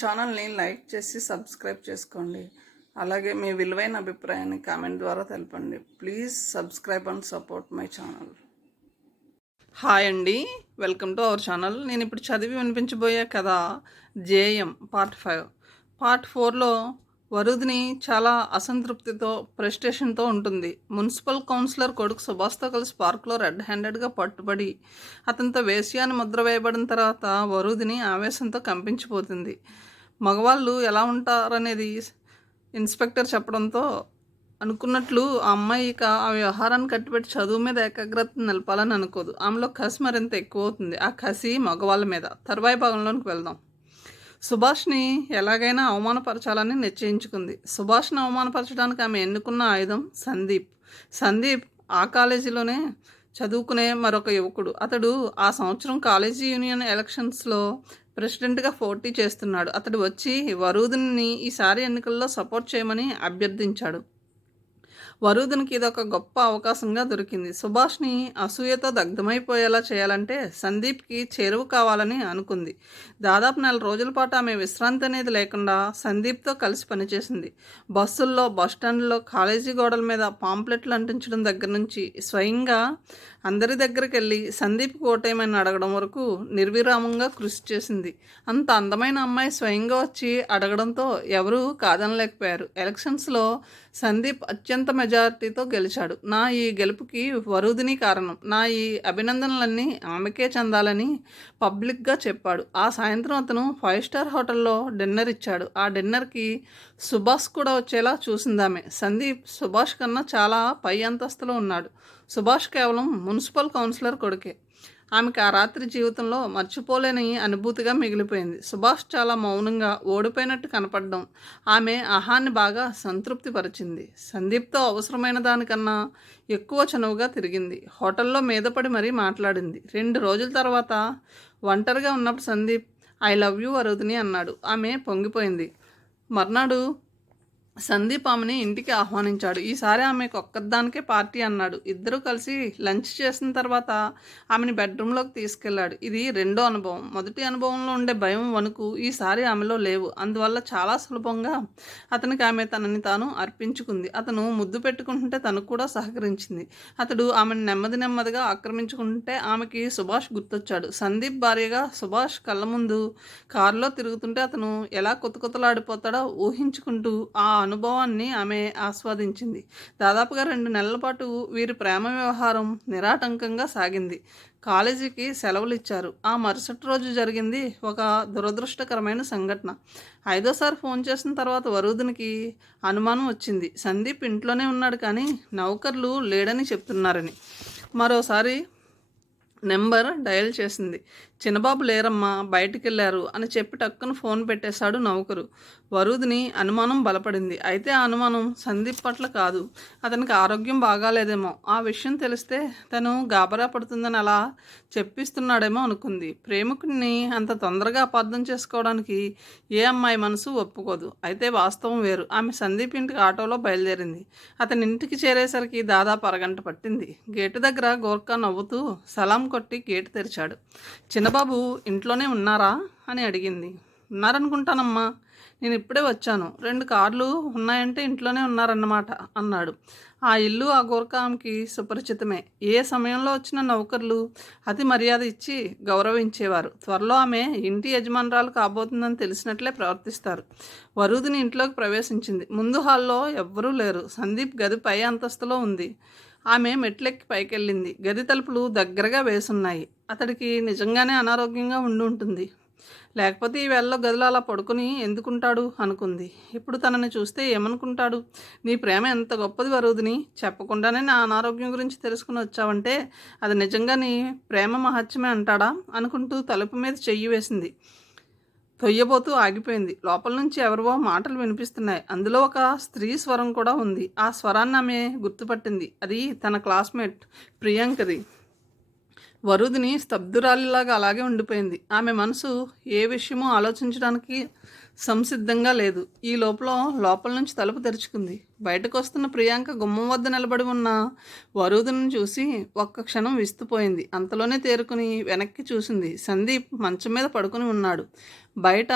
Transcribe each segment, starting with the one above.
ఛానల్ని లైక్ చేసి సబ్స్క్రైబ్ చేసుకోండి. అలాగే మీ విలువైన అభిప్రాయాన్ని కామెంట్ ద్వారా తెలపండి. Please subscribe and support my channel. Hi అండి, వెల్కమ్ టు అవర్ ఛానల్. నేను ఇప్పుడు చదివి వినిపించబోయే కథ జేఎం పార్ట్ 5. పార్ట్ 4లో వరుదిని చాలా అసంతృప్తితో, ఫ్రస్ట్రేషన్తో ఉంటుంది. మున్సిపల్ కౌన్సిలర్ కొడుకు సుభాష్తో కలిసి పార్కులో రెడ్ హ్యాండెడ్గా పట్టుబడి అతనితో వేశ్యాన్ని ముద్ర వేయబడిన తర్వాత వరుదిని ఆవేశంతో కంపించిపోతుంది. మగవాళ్ళు ఎలా ఉంటారనేది ఇన్స్పెక్టర్ చెప్పడంతో అనుకున్నట్లు ఆ అమ్మాయి ఇక ఆ వ్యవహారాన్ని కట్టిపెట్టి చదువు మీద ఏకాగ్రత నిలపాలని అనుకోదు. ఆమెలో కసి మరింత ఎక్కువ అవుతుంది. ఆ కసి మగవాళ్ళ మీద. తర్వాయి భాగంలోనికి వెళ్దాం. సుభాష్ని ఎలాగైనా అవమానపరచాలని నిశ్చయించుకుంది. సుభాష్ని అవమానపరచడానికి ఆమె ఎన్నుకున్న ఆయుధం సందీప్. సందీప్ ఆ కాలేజీలోనే చదువుకునే మరొక యువకుడు. అతడు ఆ సంవత్సరం కాలేజీ యూనియన్ ఎలక్షన్స్లో ప్రెసిడెంట్గా పోటీ చేస్తున్నాడు. అతడు వచ్చి వరూధిని ఈసారి ఎన్నికల్లో సపోర్ట్ చేయమని అభ్యర్థించాడు. వరూధినికి ఇదొక గొప్ప అవకాశంగా దొరికింది. సుభాష్ని అసూయతో దగ్ధమైపోయేలా చేయాలంటే సందీప్కి చేరువ కావాలని అనుకుంది. దాదాపు 4 రోజుల పాటు ఆమె విశ్రాంతి అనేది లేకుండా సందీప్తో కలిసి పనిచేసింది. బస్సుల్లో, బస్టాండ్లో, కాలేజీ గోడల మీద పాంప్లెట్లు అంటించడం దగ్గర నుంచి స్వయంగా అందరి దగ్గరికి వెళ్ళి సందీప్కి ఓటేయమని అడగడం వరకు నిర్విరామంగా కృషి చేసింది. అంత అందమైన అమ్మాయి స్వయంగా వచ్చి అడగడంతో ఎవరూ కాదనలేకపోయారు. ఎలక్షన్స్లో సందీప్ అత్యంత మెజారిటీతో గెలిచాడు. నా ఈ గెలుపుకి వరూధిని కారణం. నా ఈ అభినందనలన్నీ ఆమెకే చెందాలని పబ్లిక్గా చెప్పాడు. ఆ సాయంత్రం అతను 5 స్టార్ హోటల్లో డిన్నర్ ఇచ్చాడు. ఆ డిన్నర్కి సుభాష్ కూడా వచ్చేలా చూసిందామె. సందీప్ సుభాష్ కన్నా చాలా పై అంతస్తులో ఉన్నాడు. సుభాష్ కేవలం మున్సిపల్ కౌన్సిలర్ కొడుకే. ఆమెకు ఆ రాత్రి జీవితంలో మర్చిపోలేని అనుభూతిగా మిగిలిపోయింది. సుభాష్ చాలా మౌనంగా ఓడిపోయినట్టు కనపడడం ఆమె ఆహాన్ని బాగా సంతృప్తిపరిచింది. సందీప్తో అవసరమైన దానికన్నా ఎక్కువ చనువుగా తిరిగింది. హోటల్లో మీదపడి మరీ మాట్లాడింది. 2 రోజుల తర్వాత ఒంటరిగా ఉన్నప్పుడు Sandeep I love you Varudhini అన్నాడు. ఆమె పొంగిపోయింది. మర్నాడు సందీప్ ఆమెని ఇంటికి ఆహ్వానించాడు. ఈసారి ఆమెకు ఒక్కదానికే పార్టీ అన్నాడు. ఇద్దరూ కలిసి లంచ్ చేసిన తర్వాత ఆమెని బెడ్రూమ్లోకి తీసుకెళ్లాడు. ఇది రెండో అనుభవం. మొదటి అనుభవంలో ఉండే భయం, వణుకు ఈసారి ఆమెలో లేవు. అందువల్ల చాలా సులభంగా అతనికి ఆమె తనని తాను అర్పించుకుంది. అతను ముద్దు పెట్టుకుంటుంటే తను కూడా సహకరించింది. అతడు ఆమెను నెమ్మదిగా ఆక్రమించుకుంటే ఆమెకి సుభాష్ గుర్తొచ్చాడు. సందీప్ భార్యగా సుభాష్ కళ్ళ ముందు కారులో తిరుగుతుంటే అతను ఎలా కొత్తలాడిపోతాడో ఊహించుకుంటూ ఆ అనుభవాన్ని ఆమె ఆస్వాదించింది. దాదాపుగా 2 నెలల పాటు వీరి ప్రేమ వ్యవహారం నిరాటంకంగా సాగింది. కాలేజీకి సెలవులు ఇచ్చారు. ఆ మరుసటి రోజు జరిగింది ఒక దురదృష్టకరమైన సంఘటన. 5వ సారి ఫోన్ చేసిన తర్వాత వరూధినికి అనుమానం వచ్చింది. సందీప్ ఇంట్లోనే ఉన్నాడు కానీ నౌకర్లు లేడని చెప్తున్నారని. మరోసారి నెంబర్ డయల్ చేసింది. చిన్నబాబు లేరమ్మా, బయటికి వెళ్ళారు అని చెప్పి టక్కున ఫోన్ పెట్టేశాడు నౌకరు. వరూధిని అనుమానం బలపడింది. అయితే ఆ అనుమానం సందీప్ పట్ల కాదు, అతనికి ఆరోగ్యం బాగాలేదేమో. ఆ విషయం తెలిస్తే తను గాబరా పడుతుందని అలా చెప్పిస్తున్నాడేమో అనుకుంది. ప్రేమికుడిని అంత తొందరగా అపార్థం చేసుకోవడానికి ఏ అమ్మాయి మనసు ఒప్పుకోదు. అయితే వాస్తవం వేరు. ఆమె సందీప్ ఇంటికి ఆటోలో బయలుదేరింది. అతని ఇంటికి చేరేసరికి దాదాపు అరగంట పట్టింది. గేటు దగ్గర గోర్ఖా నవ్వుతూ సలాం కొట్టి గేటు తెరిచాడు. చిన్నబాబు ఇంట్లోనే ఉన్నారా అని అడిగింది. ఉన్నారనుకుంటానమ్మా, నేను ఇప్పుడే వచ్చాను. 2 కార్లు ఉన్నాయంటే ఇంట్లోనే ఉన్నారన్నమాట అన్నాడు. ఆ ఇల్లు ఆ గోర్ఖా ఆమెకి సుపరిచితమే. ఏ సమయంలో వచ్చిన నౌకర్లు అతి మర్యాద ఇచ్చి గౌరవించేవారు. త్వరలో ఆమె ఇంటి యజమానురాలు కాబోతుందని తెలిసినట్లే ప్రవర్తిస్తారు. వరూధిని ఇంట్లోకి ప్రవేశించింది. ముందు హాల్లో ఎవ్వరూ లేరు. సందీప్ గది పై అంతస్తులో ఉంది. ఆమె మెట్లెక్కి పైకెళ్ళింది. గది తలుపులు దగ్గరగా వేసున్నాయి. అతడికి నిజంగానే అనారోగ్యంగా ఉండి ఉంటుంది. లేకపోతే ఈ వేళలో గదిలో అలా పడుకుని ఎందుకుంటాడు అనుకుంది. ఇప్పుడు తనని చూస్తే ఏమనుకుంటాడు? నీ ప్రేమ ఎంత గొప్పది వరూధిని, చెప్పకుండానే నా అనారోగ్యం గురించి తెలుసుకుని వచ్చావంటే అది నిజంగా నీ ప్రేమ మహత్యమే అంటాడా అనుకుంటూ తలుపు మీద చెయ్యి వేసింది. తొయ్యబోతూ ఆగిపోయింది. లోపల నుంచి ఎవరివో మాటలు వినిపిస్తున్నాయి. అందులో ఒక స్త్రీ స్వరం కూడా ఉంది. ఆ స్వరాన్ని ఆమె గుర్తుపట్టింది. అది తన క్లాస్మేట్ ప్రియాంకది. వరూధిని స్తబ్దురాలిలాగా అలాగే ఉండిపోయింది. ఆమె మనసు ఏ విషయమో ఆలోచించడానికి సంసిద్ధంగా లేదు. ఈ లోపల నుంచి తలుపు తెరుచుకుంది. బయటకు వస్తున్న ప్రియాంక గుమ్మం వద్ద నిలబడి ఉన్న వరూధిని చూసి ఒక్క క్షణం విస్తుపోయింది. అంతలోనే తేరుకుని వెనక్కి చూసింది. సందీప్ మంచం మీద పడుకుని ఉన్నాడు. బయట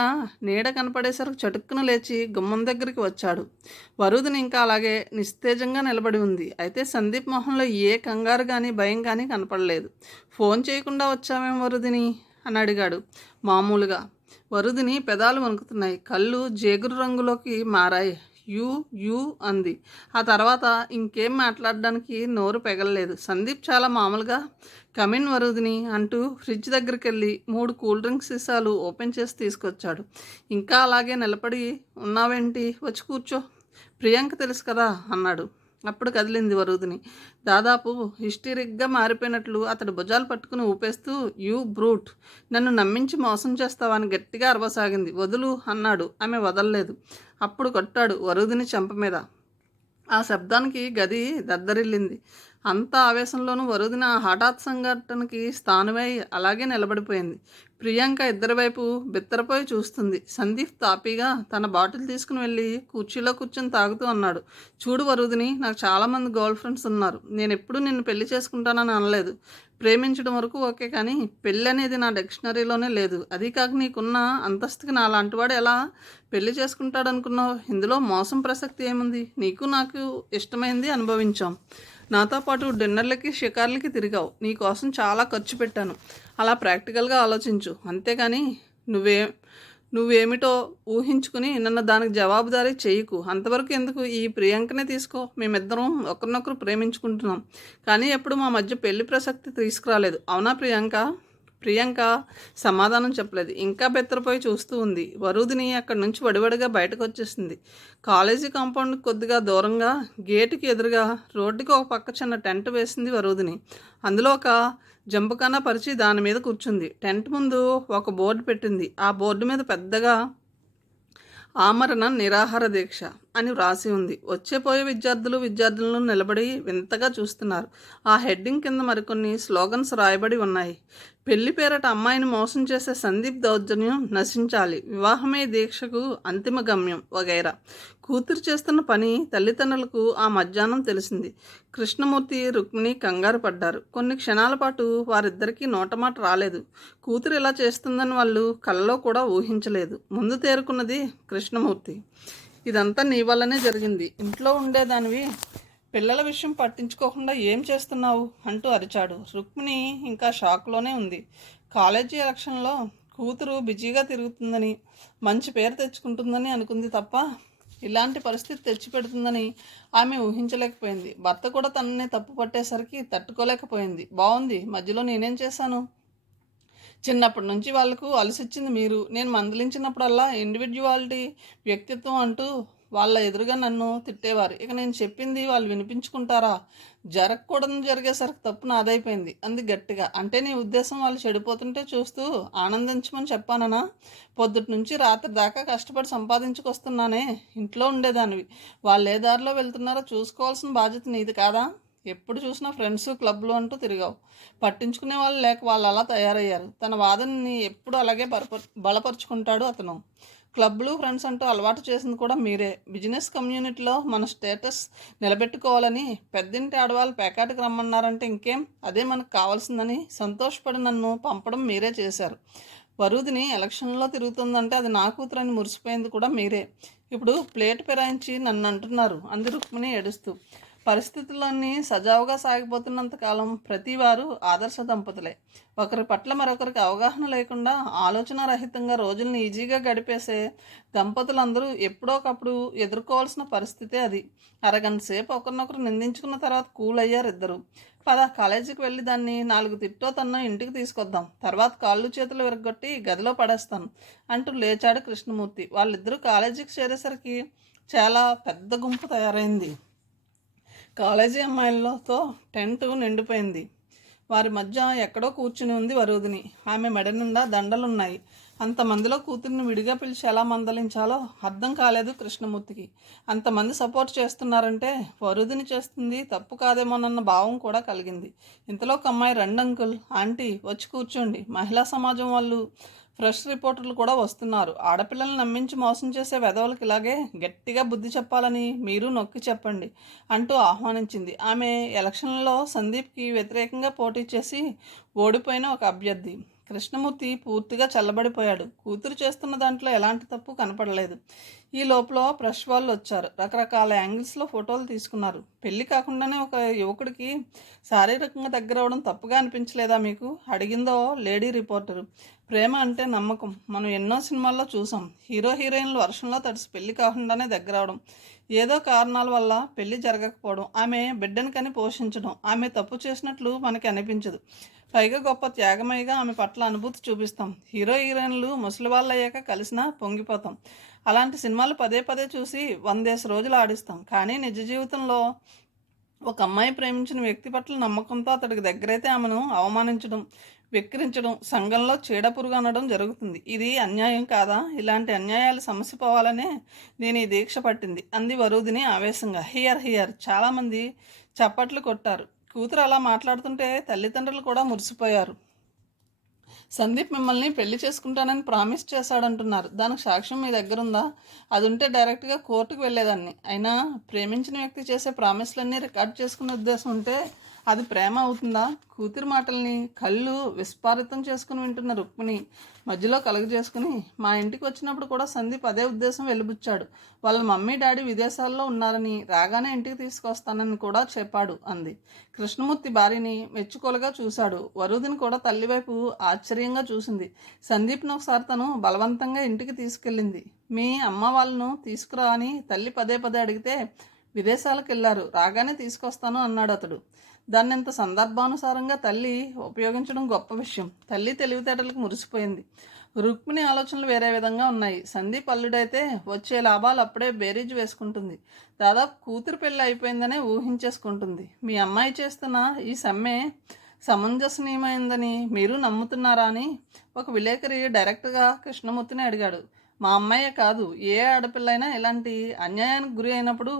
నీడ కనపడేసరికి చటుక్కున లేచి గుమ్మం దగ్గరికి వచ్చాడు. వరూధిని ఇంకా అలాగే నిస్తేజంగా నిలబడి ఉంది. అయితే సందీప్ మొహంలో ఏ కంగారు కానీ భయం కానీ కనపడలేదు. ఫోన్ చేయకుండా వచ్చావేం వరూధిని అని అడిగాడు మామూలుగా. వరుదిని పెదాలు వణుకుతున్నాయి. కళ్ళు జేగురు రంగులోకి మారాయి. యూ యూ అంది. ఆ తర్వాత ఇంకేం మాట్లాడడానికి నోరు పెగలలేదు. సందీప్ చాలా మామూలుగా కమిన్ వరుదిని అంటూ ఫ్రిడ్జ్ దగ్గరికి వెళ్ళి 3 కూల్ డ్రింక్స్ సీసాలు ఓపెన్ చేసి తీసుకొచ్చాడు. ఇంకా అలాగే నిలబడి ఉన్నావేంటి, వచ్చి కూర్చో, ప్రియాంక తెలుసు కదా అన్నాడు. అప్పుడు కదిలింది వరూధిని. దాదాపు హిస్టరిక్గా మారిపోయినట్లు అతడు భుజాలు పట్టుకుని ఊపేస్తూ, యూ బ్రూట్, నన్ను నమ్మించి మోసం చేస్తావని గట్టిగా అరవసాగింది. వదులు అన్నాడు. ఆమె వదలలేదు. అప్పుడు కొట్టాడు వరూధిని చెంప మీద. ఆ శబ్దానికి గది దద్దరిల్లింది. అంత ఆవేశంలోనూ వరూధిని ఆ హఠాత్ సంఘటనకి స్థానమై అలాగే నిలబడిపోయింది. ప్రియాంక ఇద్దరి వైపు బిత్తరపోయి చూస్తుంది. సందీప్ తాపీగా తన బాటిల్ తీసుకుని వెళ్ళి కుర్చీలో కూర్చొని తాగుతూ అన్నాడు, చూడు వరూధిని, నాకు చాలామంది గర్ల్ ఫ్రెండ్స్ ఉన్నారు. నేను ఎప్పుడూ నిన్ను పెళ్లి చేసుకుంటానని అనలేదు. ప్రేమించడం వరకు ఓకే, కానీ పెళ్ళి అనేది నా డిక్షనరీలోనే లేదు. అది కాక నీకున్న అంతస్తుకి నా లాంటివాడు ఎలా పెళ్లి చేసుకుంటాడనుకున్నావు? ఇందులో మోసం ప్రసక్తి ఏముంది? నీకు నాకు ఇష్టమైంది అనుభవించాం. నాతో పాటు డిన్నర్లకి షికార్లకి తిరిగావు. నీకోసం చాలా ఖర్చు పెట్టాను. అలా ప్రాక్టికల్గా ఆలోచించు, అంతేగాని నువ్వేమిటో ఊహించుకుని నన్ను దానికి జవాబుదారీ చేయకు. అంతవరకు ఎందుకు, ఈ ప్రియాంకనే తీసుకో. మేమిద్దరం ఒకరినొకరు ప్రేమించుకుంటున్నాం, కానీ ఎప్పుడు మా మధ్య పెళ్లి ప్రసక్తి తీసుకురాలేదు. అవునా ప్రియాంక సమాధానం చెప్పలేదు. ఇంకా బెత్తరపోయి చూస్తూ ఉంది. వరూధిని అక్కడి నుంచి వడివడిగా బయటకు వచ్చేసింది. కాలేజీ కాంపౌండ్ కొద్దిగా దూరంగా గేటుకి ఎదురుగా రోడ్డుకి ఒక పక్క చిన్న టెంట్ వేసింది వరూధిని. అందులో ఒక జంపుకానా పరిచి దాని మీద కూర్చుంది. టెంట్ ముందు ఒక బోర్డు పెట్టింది. ఆ బోర్డు మీద పెద్దగా ఆమరణ నిరాహార దీక్ష అని వ్రాసి ఉంది. వచ్చేపోయే విద్యార్థులను నిలబడి వింతగా చూస్తున్నారు. ఆ హెడ్డింగ్ కింద మరికొన్ని స్లోగన్స్ రాయబడి ఉన్నాయి. పెళ్లి పేరట అమ్మాయిని మోసం చేసే సందీప్ దౌర్జన్యం నశించాలి, వివాహమే దీక్షకు అంతిమ గమ్యం వగైరా. కూతురు చేస్తున్న పని తల్లిదండ్రులకు ఆ మధ్యాహ్నం తెలిసింది. కృష్ణమూర్తి, రుక్మిణి కంగారు పడ్డారు. కొన్ని క్షణాల పాటు వారిద్దరికీ నోటమాట రాలేదు. కూతురు ఇలా చేస్తుందని వాళ్ళు కలలో కూడా ఊహించలేదు. ముందు తేరుకున్నది కృష్ణమూర్తి. ఇదంతా నీ వల్లనే జరిగింది. ఇంట్లో ఉండేదానివి పిల్లల విషయం పట్టించుకోకుండా ఏం చేస్తున్నావు అంటూ అరిచాడు. రుక్మిణి ఇంకా షాక్లోనే ఉంది. కాలేజీ ఎలక్షన్లో కూతురు బిజీగా తిరుగుతుందని, మంచి పేరు తెచ్చుకుంటుందని అనుకుంది తప్ప ఇలాంటి పరిస్థితి తెచ్చిపెడుతుందని ఆమె ఊహించలేకపోయింది. భర్త కూడా తనని తప్పు పట్టేసరికి తట్టుకోలేకపోయింది. బాగుంది, మధ్యలో నేనేం చేశాను? చిన్నప్పటి నుంచి వాళ్ళకు అలసిచ్చింది మీరు. నేను మందలించినప్పుడల్లా ఇండివిజువాలిటీ, వ్యక్తిత్వం అంటూ వాళ్ళ ఎదురుగా నన్ను తిట్టేవారు. ఇక నేను చెప్పింది వాళ్ళు వినిపించుకుంటారా? జరగకూడదు జరిగేసరికి తప్పు నాదైపోయింది అంది గట్టిగా. అంటే నీ ఉద్దేశం వాళ్ళు చెడిపోతుంటే చూస్తూ ఆనందించమని చెప్పాననా? పొద్దుటి నుంచి రాత్రి దాకా కష్టపడి సంపాదించుకొస్తున్నానే. ఇంట్లో ఉండేదానివి. వాళ్ళు ఏ దారిలో వెళ్తున్నారో చూసుకోవాల్సిన బాధ్యత నీది కాదా? ఎప్పుడు చూసినా ఫ్రెండ్స్, క్లబ్లు అంటూ తిరిగావు. పట్టించుకునే వాళ్ళు లేక వాళ్ళు అలా తయారయ్యారు. తన వాదనని ఎప్పుడు అలాగే బలపరుచుకుంటాడు అతను. క్లబ్లు, ఫ్రెండ్స్ అంటూ అలవాటు చేసింది కూడా మీరే. బిజినెస్ కమ్యూనిటీలో మన స్టేటస్ నిలబెట్టుకోవాలని పెద్దింటి ఆడవాళ్ళు పేకాటికి రమ్మన్నారంటే ఇంకేం, అదే మనకు కావాల్సిందని సంతోషపడి నన్ను పంపడం మీరే చేశారు. వరూధిని ఎలక్షన్లో తిరుగుతుందంటే అది నా కూతురని మురిసిపోయింది కూడా మీరే. ఇప్పుడు ప్లేట్ ఫిరాయించి నన్ను అంటున్నారు అంది రుక్మిణి ఏడుస్తూ. పరిస్థితులన్నీ సజావుగా సాగిపోతున్నంతకాలం ప్రతివారు ఆదర్శ దంపతులే. ఒకరి పట్ల మరొకరికి అవగాహన లేకుండా ఆలోచన రహితంగా రోజుల్ని ఈజీగా గడిపేసే దంపతులందరూ ఎప్పుడోకప్పుడు ఎదుర్కోవాల్సిన పరిస్థితే అది. అరగంట సేపు ఒకరినొకరు నిందించుకున్న తర్వాత కూల్ అయ్యారు ఇద్దరు. కాలేజీకి వెళ్ళి దాన్ని 4 తిట్టో తన్నో ఇంటికి తీసుకొద్దాం, తర్వాత కాళ్ళు చేతులు విరగొట్టి గదిలో పడేస్తాను అంటూ లేచాడు కృష్ణమూర్తి. వాళ్ళిద్దరూ కాలేజీకి చేరేసరికి చాలా పెద్ద గుంపు తయారైంది. కాలేజీ అమ్మాయిలతో టెంట్ నిండిపోయింది. వారి మధ్య ఎక్కడో కూర్చుని ఉంది వరూధిని. ఆమె మెడ నిండా దండలున్నాయి. అంతమందిలో కూతుర్ని విడిగా పిలిచి ఎలా మందలించాలో అర్థం కాలేదు కృష్ణమూర్తికి. అంతమంది సపోర్ట్ చేస్తున్నారంటే వరూధిని చేస్తుంది తప్పు కాదేమోనన్న భావం కూడా కలిగింది. ఇంతలో ఒక అమ్మాయి, రండి అంకుల్, ఆంటీ వచ్చి కూర్చోండి, మహిళా సమాజం వాళ్ళు ఫ్రెష్ రిపోర్టర్లు కూడా వస్తున్నారు. ఆడపిల్లల్ని నమ్మించి మోసం చేసే వెధవలకు ఇలాగే గట్టిగా బుద్ధి చెప్పాలని మీరు నొక్కి చెప్పండి అంటూ ఆహ్వానించింది. ఆమె ఎలక్షన్లలో సందీప్కి వ్యతిరేకంగా పోటీ చేసి ఓడిపోయిన ఒక అభ్యర్థి. కృష్ణమూర్తి పూర్తిగా చల్లబడిపోయాడు. కూతురు చేస్తున్న దాంట్లో ఎలాంటి తప్పు కనపడలేదు. ఈ లోపల ప్రెస్ వాళ్ళు వచ్చారు. రకరకాల యాంగిల్స్లో ఫోటోలు తీసుకున్నారు. పెళ్లి కాకుండానే ఒక యువకుడికి శారీరకంగా దగ్గర అవడం తప్పుగా అనిపించలేదా మీకు? అడిగిందో లేడీ రిపోర్టరు. ప్రేమ అంటే నమ్మకం. మనం ఎన్నో సినిమాల్లో చూసాం. హీరో హీరోయిన్లు వర్షంలో తడిసి పెళ్లి కాకుండానే దగ్గర అవడం, ఏదో కారణాల వల్ల పెళ్లి జరగకపోవడం, ఆమె బిడ్డను కని పోషించడం, ఆమె తప్పు చేసినట్లు మనకి అనిపించదు. పైగా గొప్ప త్యాగమయ్యగా ఆమె పట్ల అనుభూతి చూపిస్తాం. హీరో హీరోయిన్లు ముసలి వాళ్ళు అయ్యాక కలిసినా పొంగిపోతాం. అలాంటి సినిమాలు పదే పదే చూసి 100 రోజులు ఆడిస్తాం. కానీ నిజ జీవితంలో ఒక అమ్మాయి ప్రేమించిన వ్యక్తి పట్ల నమ్మకంతో అతడికి దగ్గరైతే ఆమెను అవమానించడం, వెక్కిరించడం, సంఘంలో చీడపురుగు అనడం జరుగుతుంది. ఇది అన్యాయం కాదా? ఇలాంటి అన్యాయాలు సమస్య పోవాలనే నేను ఈ దీక్ష పట్టింది అంది వరూధిని ఆవేశంగా. హియర్ హియర్ చాలామంది చప్పట్లు కొట్టారు. కూతురు అలా మాట్లాడుతుంటే తల్లిదండ్రులు కూడా మురిసిపోయారు. సందీప్ మిమ్మల్ని పెళ్లి చేసుకుంటానని ప్రామిస్ చేశాడంటున్నారు. దానికి సాక్ష్యం మీ దగ్గర ఉందా? అది ఉంటే డైరెక్ట్గా కోర్టుకు వెళ్ళేదాన్ని. అయినా ప్రేమించిన వ్యక్తి చేసే ప్రామిస్లన్నీ రికార్డ్ చేసుకునే ఉద్దేశం ఉంటే అది ప్రేమ అవుతుందా? కూతురి మాటల్ని కళ్ళు విస్పారితం చేసుకుని వింటున్న రుక్మిణి మధ్యలో కలుగజేసుకుని, మా ఇంటికి వచ్చినప్పుడు కూడా సందీప్ అదే ఉద్దేశం వెలిబుచ్చాడు. వాళ్ళ మమ్మీ డాడీ విదేశాల్లో ఉన్నారని, రాగానే ఇంటికి తీసుకొస్తానని కూడా చెప్పాడు అంది. కృష్ణమూర్తి భార్యని మెచ్చుకోలుగా చూశాడు. వరూధిని కూడా తల్లివైపు ఆశ్చర్యంగా చూసింది. సందీప్ను ఒకసారి తను బలవంతంగా ఇంటికి తీసుకెళ్ళింది. మీ అమ్మ వాళ్ళను తీసుకురా అని తల్లి పదే పదే అడిగితే విదేశాలకు వెళ్ళారు, రాగానే తీసుకొస్తాను అన్నాడు అతడు. దాన్ని ఇంత సందర్భానుసారంగా తల్లి ఉపయోగించడం గొప్ప విషయం. తల్లి తెలివితేటలకు మురిసిపోయింది. రుక్మిణి ఆలోచనలు వేరే విధంగా ఉన్నాయి. సందీప్ అల్లుడైతే వచ్చే లాభాలు అప్పుడే బేరీజు వేసుకుంటుంది. దాదాపు కూతురు పెళ్ళి అయిపోయిందనే ఊహించేసుకుంటుంది. మీ అమ్మాయి చేస్తున్న ఈ సమ్మె సమంజసనీయమైందని మీరు నమ్ముతున్నారా అని ఒక విలేకరి డైరెక్ట్గా కృష్ణమూర్తిని అడిగాడు. మా అమ్మాయే కాదు, ఏ ఆడపిల్లైనా ఇలాంటి అన్యాయానికి గురి అయినప్పుడు